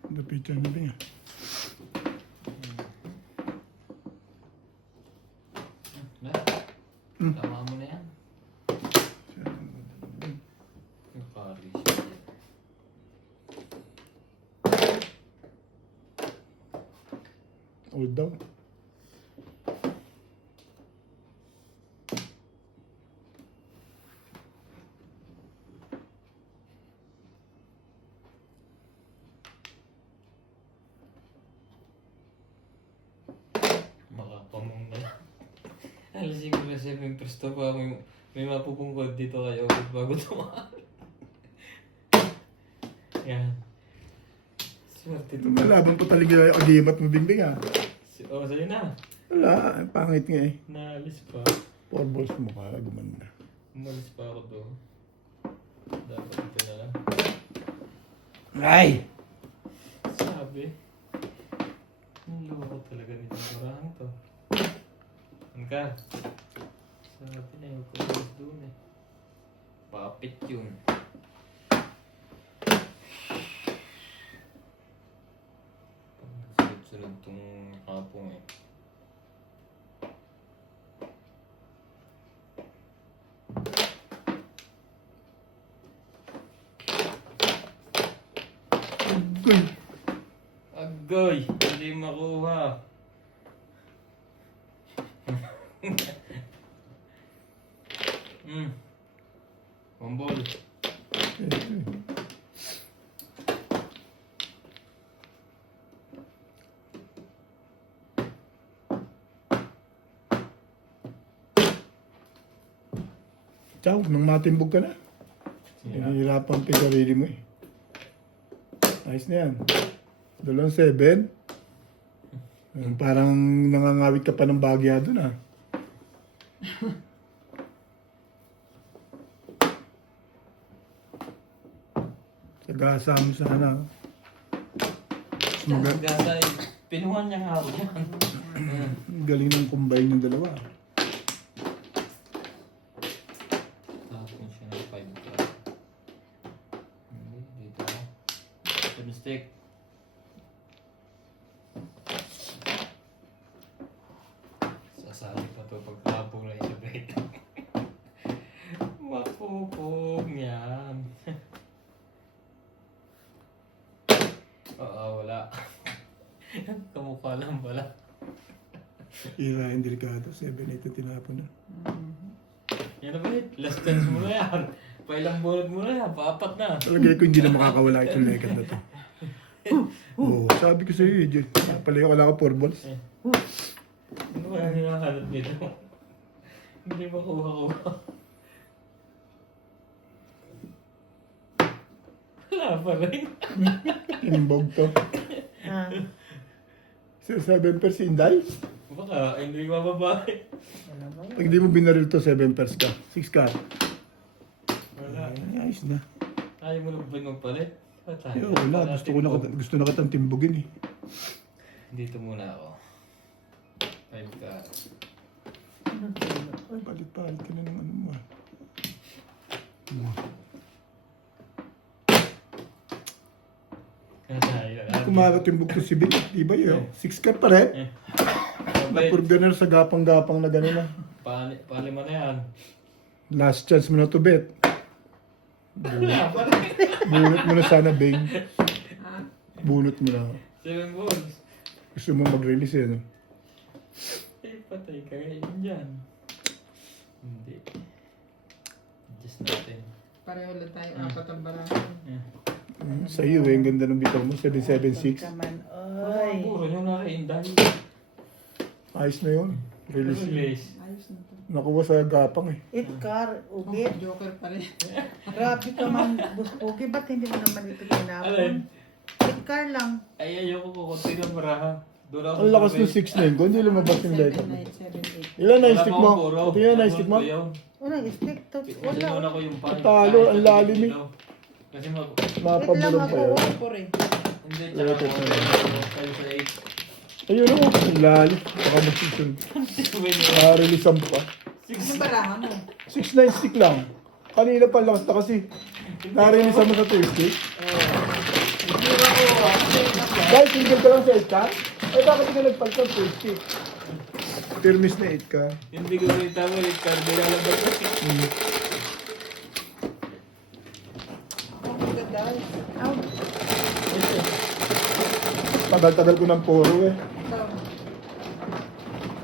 Lapitan na rin ah. Na? Hmm. Tama mo na yan. Yung Paris. Old daw. Makapamong na lang. Alasing ko na 7 presto pa. May mapupungkod dito kayo bago tumahan. Yan. Swerte ito. Malabang pa talaga yung agimat mo bingbing ah. Oh, sa'yo na. Wala, pangit nga eh. Naalis pa. 4 balls mo ka, gumanda. Umalis pa ako doon. Dapat ito na lang. Ay! Sabi. Ang loko talaga nitong kurang to. Ano ka? Sabi na yung kulis doon eh. Papit yun. Sunod-sunod tong kapong eh. Uy! Agoy! Hindi makuha. Mambol. Chow, nang matimbog ka na. Hinihirapan pa yung sarili mo eh. Ayos na yan. 2-7. Parang nangangawit ka pa ng bagya doon ah. Sagasa mo sana. Gasa eh. Pinuhan niya nga ako yan. Ayan. Galing ng combine ng dalawa. Tapos siya ng 5 ka. Hindi, dito ako. Ito mistake. Sasali pa to pagkapong na isabay. Mapupong yan. Oo, wala. Kamukha lang pala. Ira yung delikado. 7-8 yung tinapon na. Yan na ba eh? Last chance mo na yan. Pailang bullet mo na yan. Paapat na. Talagay ko hindi na makakawala itong lekat na to. Oo, sabi ko sa'yo, pala wala ka 4 balls. Ano kaya hinahanap nito? Hindi makuha-kuha. Wala pa rin. Imbog to. Ah, 7 pers Inday. Baka hindi mababae. wala ba yun? Pag di mo binaril to, 7 pers ka. 6 ka. Wala. Ay, ayos na. Ayaw mo na ba magpalit? Ay, wala. Gusto na katang timbugin eh. Dito muna ako. 5 ka. Ay, palit-palit ka na ng ano mo ah. Kumarat yung bugto si Bill. Iba yun. 6 ka pa rin. Napurganer sa gapang-gapang na gano'n na. Palima na yan. Last chance mo na to bet. Wala pa rin. Bunot mo na sana, Bing. Bunot mo na. 7 balls. Gusto mo mag-release eh, no? Eh, patay ka ngayon dyan. Hindi. Adjust natin. Pareho lang tayo, apat ang barahan. Sa iyo eh, ang ganda ng bitaw mo. 776. Kaman, Ay, oy. puro nyo nakaindan. Ayos na yun. Release yun. Release. Ayos na to. Nakuha sa gapang eh. Itkar, ugit. Joker pa rin. Grabe ka man, bus. Okay, ba't hindi mo naman ito Alin? tinapon? Big car lang. Ay, ayoko ko. Kunti na maraha. Doon ako Ang lakas sa ng 6-9 ko, hindi lumabas yung letter. 7, 8. Ilan na Wala stick pa mo? akong puro. Pati yan na stick mo? Yun. Unang stick to. Wala. Sinuna ko yung pan. Talo, ang lalim eh. Kasi mag... Wait lang Mapabulong ako. pa yun. Wala po rin. Hindi, tsaka Wala ko. pa. Kayo sa 8. Ayun o, ang lalim. Baka magsisun. Nakarelisan pa. Anong barahan mo? 6-9 stick lang. Kanina pa lakas na kasi. Nakarelisan mo sa 2 stick. Dahil single ka lang sa 8 ka? Ay bakit ka nagpaltan 2 stick? Permis na 8 ka. Hindi ko rin tama yung card. Nilalabas ko. Ang maganda. Aw. Tagal-tagal ko ng poro eh. Ito.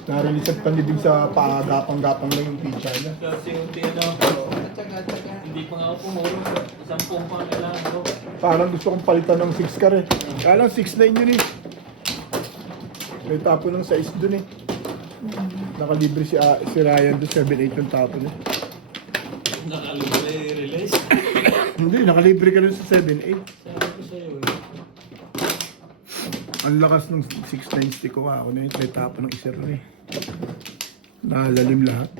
Narelisan panibig sa paagapang-gapang lang yung pizza niya. Kasi unti na. Tsaga-tsaga. Hindi pa nga ako pumuro. 10 pa kailangan ko. Parang gusto kong palitan ng 6 ka rin. Kaya lang 6-9 yun eh. May tapo ng 6 dun eh. Nakalibre si Ryan doon, 7-8 yung tapo niya. Nakalibre release. Hindi, nakalibre ka rin sa 7-8. Sabi ko sa'yo eh. Ang lakas ng 6-9 stick ko ako na yun. May tapo ng isa rin eh. Nakalalim lahat.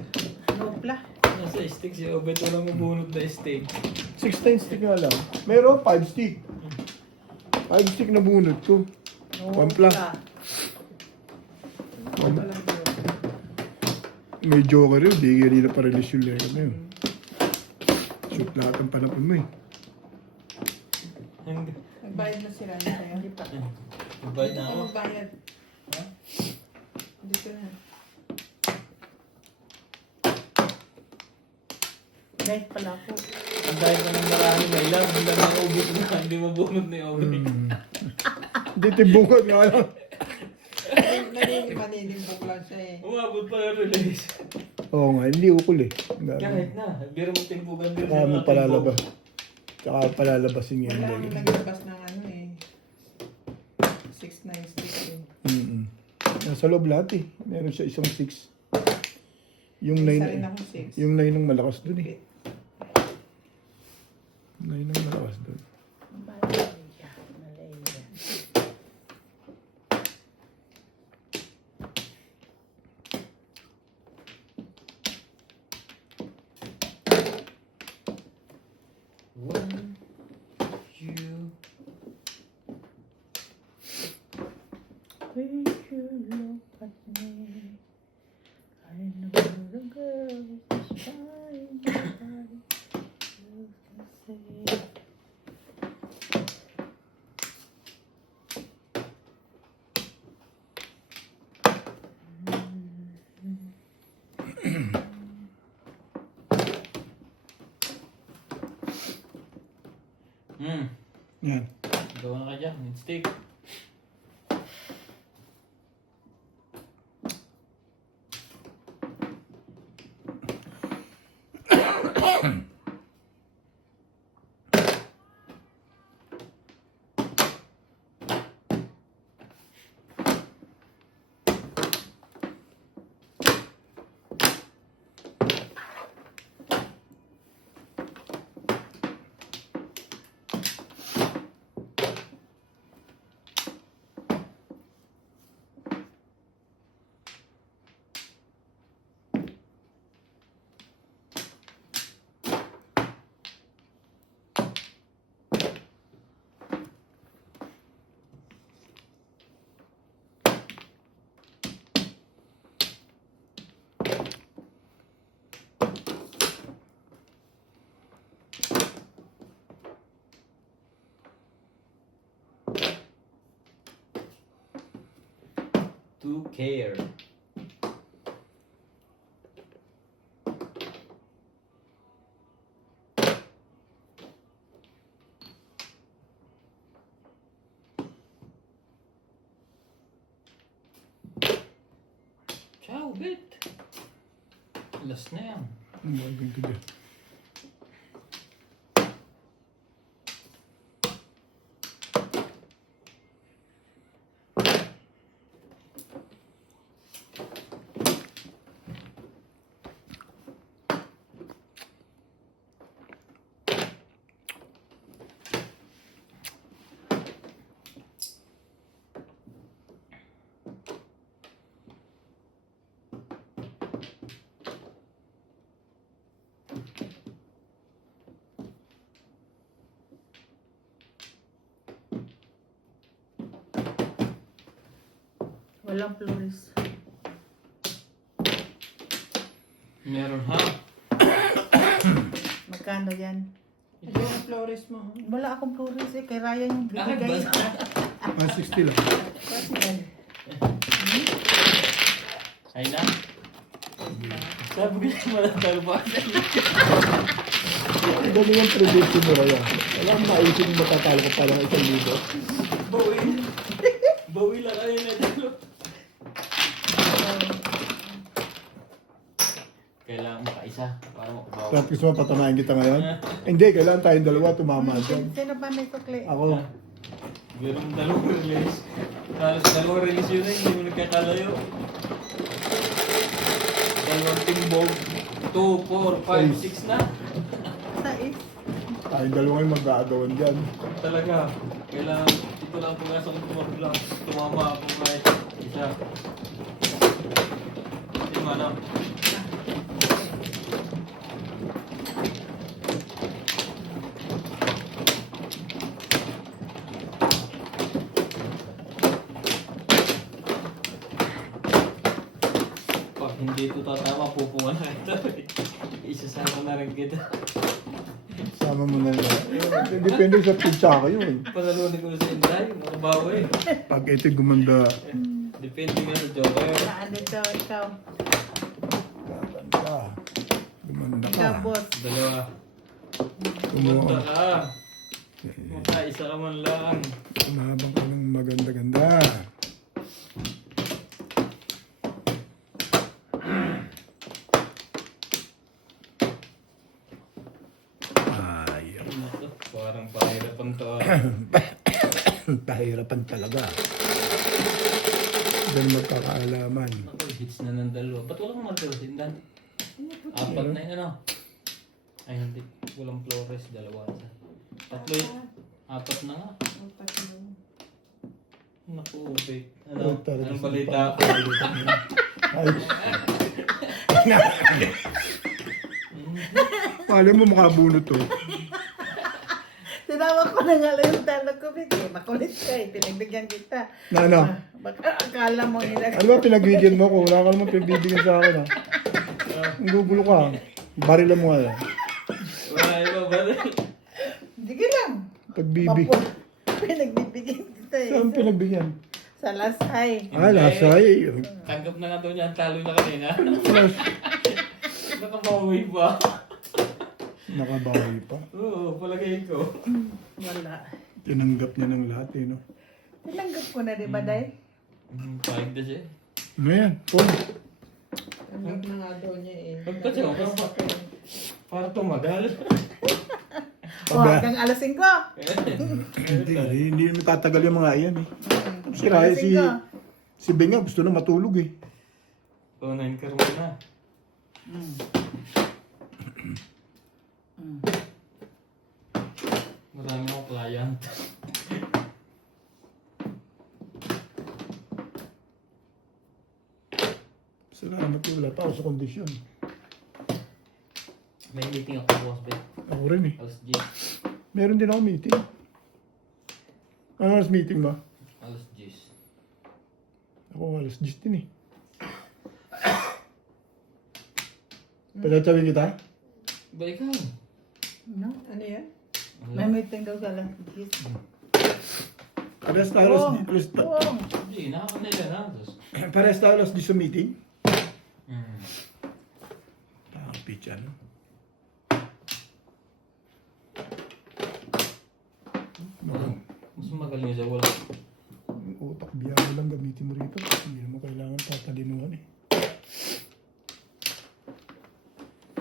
Nopla. Nasa stick si Obet. Walang mabunod na stick. 6-9 stick nga lang. Meron 5 stick. 5 stick na bunot ko. Pampla. May joker yun. Di ganila pa release yung letter na yun. Shoot lahat ang panapon mo eh. Nagbayad na sila na sa'yo. Hindi pa. Goodbye Dito na ka ako. magbayad. Ha? Dito na. Guys pala ako. Ang dahil ka ng marami may love. Hindi lang ang ubit na. Hindi mabunod na yung ubit. Hindi tibungan nga lang. Maninimbok lang siya eh. Umabot pa yung release. Oo nga, hindi ukol eh. Kahit na. Biro mo timbugan din. Tsaka mo palalabas. Tsaka palalabasin yung Wala akong letter. naglabas ng ano eh. 6-9 stick eh. Nasa loob lahat eh. Meron siya isang 6. Yung Isa rin 9, akong 6. yung 9 ang malakas dun eh. 9 ang malakas dun. Malaya. Malaya. One, two, When you look at me, I know the girl is fine. You can say. Yan. gawa na ka dyan. Stick. To care. Ciao, bit. Last na yan. Magandang ko dyan. Walang flores. Meron ha? Magkano yan? Ito yung flores mo. Wala akong flores eh. Kay Ryan yung bibigay. 160 lang. Ay na. Sabi ko siya malatalo ba? Ang galing ang prediction mo kaya. Wala akong maisip yung matatalo ko parang 1,000. Bawi. Bawi lang kayo na dalo. Kailangan makaisa para makabawa. Tapos gusto mo patamahin kita ngayon? Hindi, kailangan tayong dalawa tumama dyan. Sino ba may sukli? Ako, Meron dalawang release. Halos dalawang release yun eh, hindi mo nagkakalayo. Dalawang timbog. 2, 4, 5, 6 na. Sais. tayong dalawa yung mag-aagawan dyan. Talaga. Kailangan ito lang pag-asa kong tumablang. Tumama ako kahit isa. Hindi mo alam. Pag hindi ito tatama, pupungan na ito. Isasama na rin kita. Sama mo na lang. Depende sa pizza ko yun. Panalunin ko na sa Inday, makabawi. Pag ito gumanda, Depende nga sa Joker. Saan dito ikaw? gaganda. Gumanda ka. Ikaw, boss. Dalawa. Kumuha. Pumunta ka. Makaisa ka man lang. Kumabang ka ng maganda-ganda. Ayaw. Ano to? Parang pahirapan to. Pahirapan talaga. Diyan magkakaalaman. Ako, hits na ng dalawa. Ba't walang marker si Indan? Apat na yun, ano? Ay, hindi. Walang Flores, dalawa. Tatlo yun. Apat na nga. Naku, okay. Ano? Anong balita? Ay. Pala mo makabunot to. Tinawag ko na nga lang yung talog ko, Vic. Makulit ka eh. Pinagbigyan kita. Na ano? Baka akala mo nila. Ano ba pinagbigyan mo ko? Wala ka naman pinagbibigyan sa akin ha. Ang gugulo ka. Barilan mo nga yan. Wala iba ba? Sige lang. Pagbibig. Pinagbibigyan kita eh. Saan pinagbigyan? Sa lasay. Ah, lasay. Tanggap na nga daw niya ang talo niya kanina. Nakabawi pa. Nakabawi pa. Oo, palagay ko. Wala. Tinanggap niya ng lahat eh, no? Tinanggap ko na, di ba, Day? Pahig na siya. Ano yan? Paul? Tanggap na nga daw niya eh. Pagkatsi ko, para tumagal. O, hanggang alas 5. Hindi naman tatagal yung mga iyan eh. Si Raya, si Benga gusto na matulog eh. Tunayin ka rin na. Marami akong client. Salamat yun. Wala pa ako sa kondisyon. May meeting ako boss, babe. Ako rin eh. Alas 10. Meron din ako meeting. Ano oras meeting ba? Alas 10. Ako alas 10 din eh. Pagkatawin kita? Ba ikaw? No? Ano yan? Wala. May meeting daw sa alas 10. Pares tayo alas Hindi, nakakanila na. Pares tayo alas 10 sa meeting? Hmm. Pitch ano? Mas magaling siya, wala. Yung utak biyahe lang gamitin mo rito. Hindi mo kailangan tatalinuhan eh.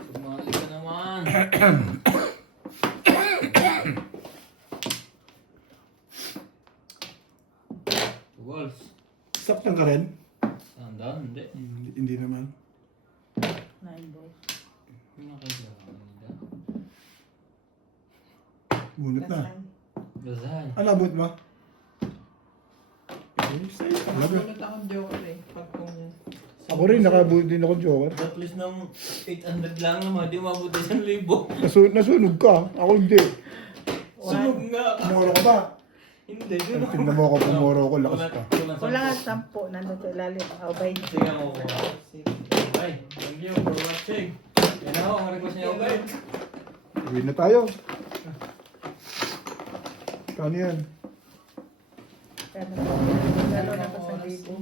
Sumali ka naman. Wolves. Saktan ka rin? Sandaan, hindi. Hindi naman. 9 balls. Pinakailangan nila. Bunot na. Gazal. Ano abot mo? Eh, sa'yo talaga. akong joker eh. Pagkong yan. Ako rin, nakabunot din ako joker. At least ng 800 lang naman, di mabuti 1,000. Nasunog ka. Ako hindi. Sunog nga. Mura ka ba? Hindi, Ay, yun. tingnan mo ako, pumuro ko, lakas pa. Kulang ang 10. Nandun sa ilalim. O, 20. Sige mo po. Ay, thank you for watching. Yan ako, ang request niya okay. Uwi na tayo. Kano yan? Kaya na, lalo na ko sa libo.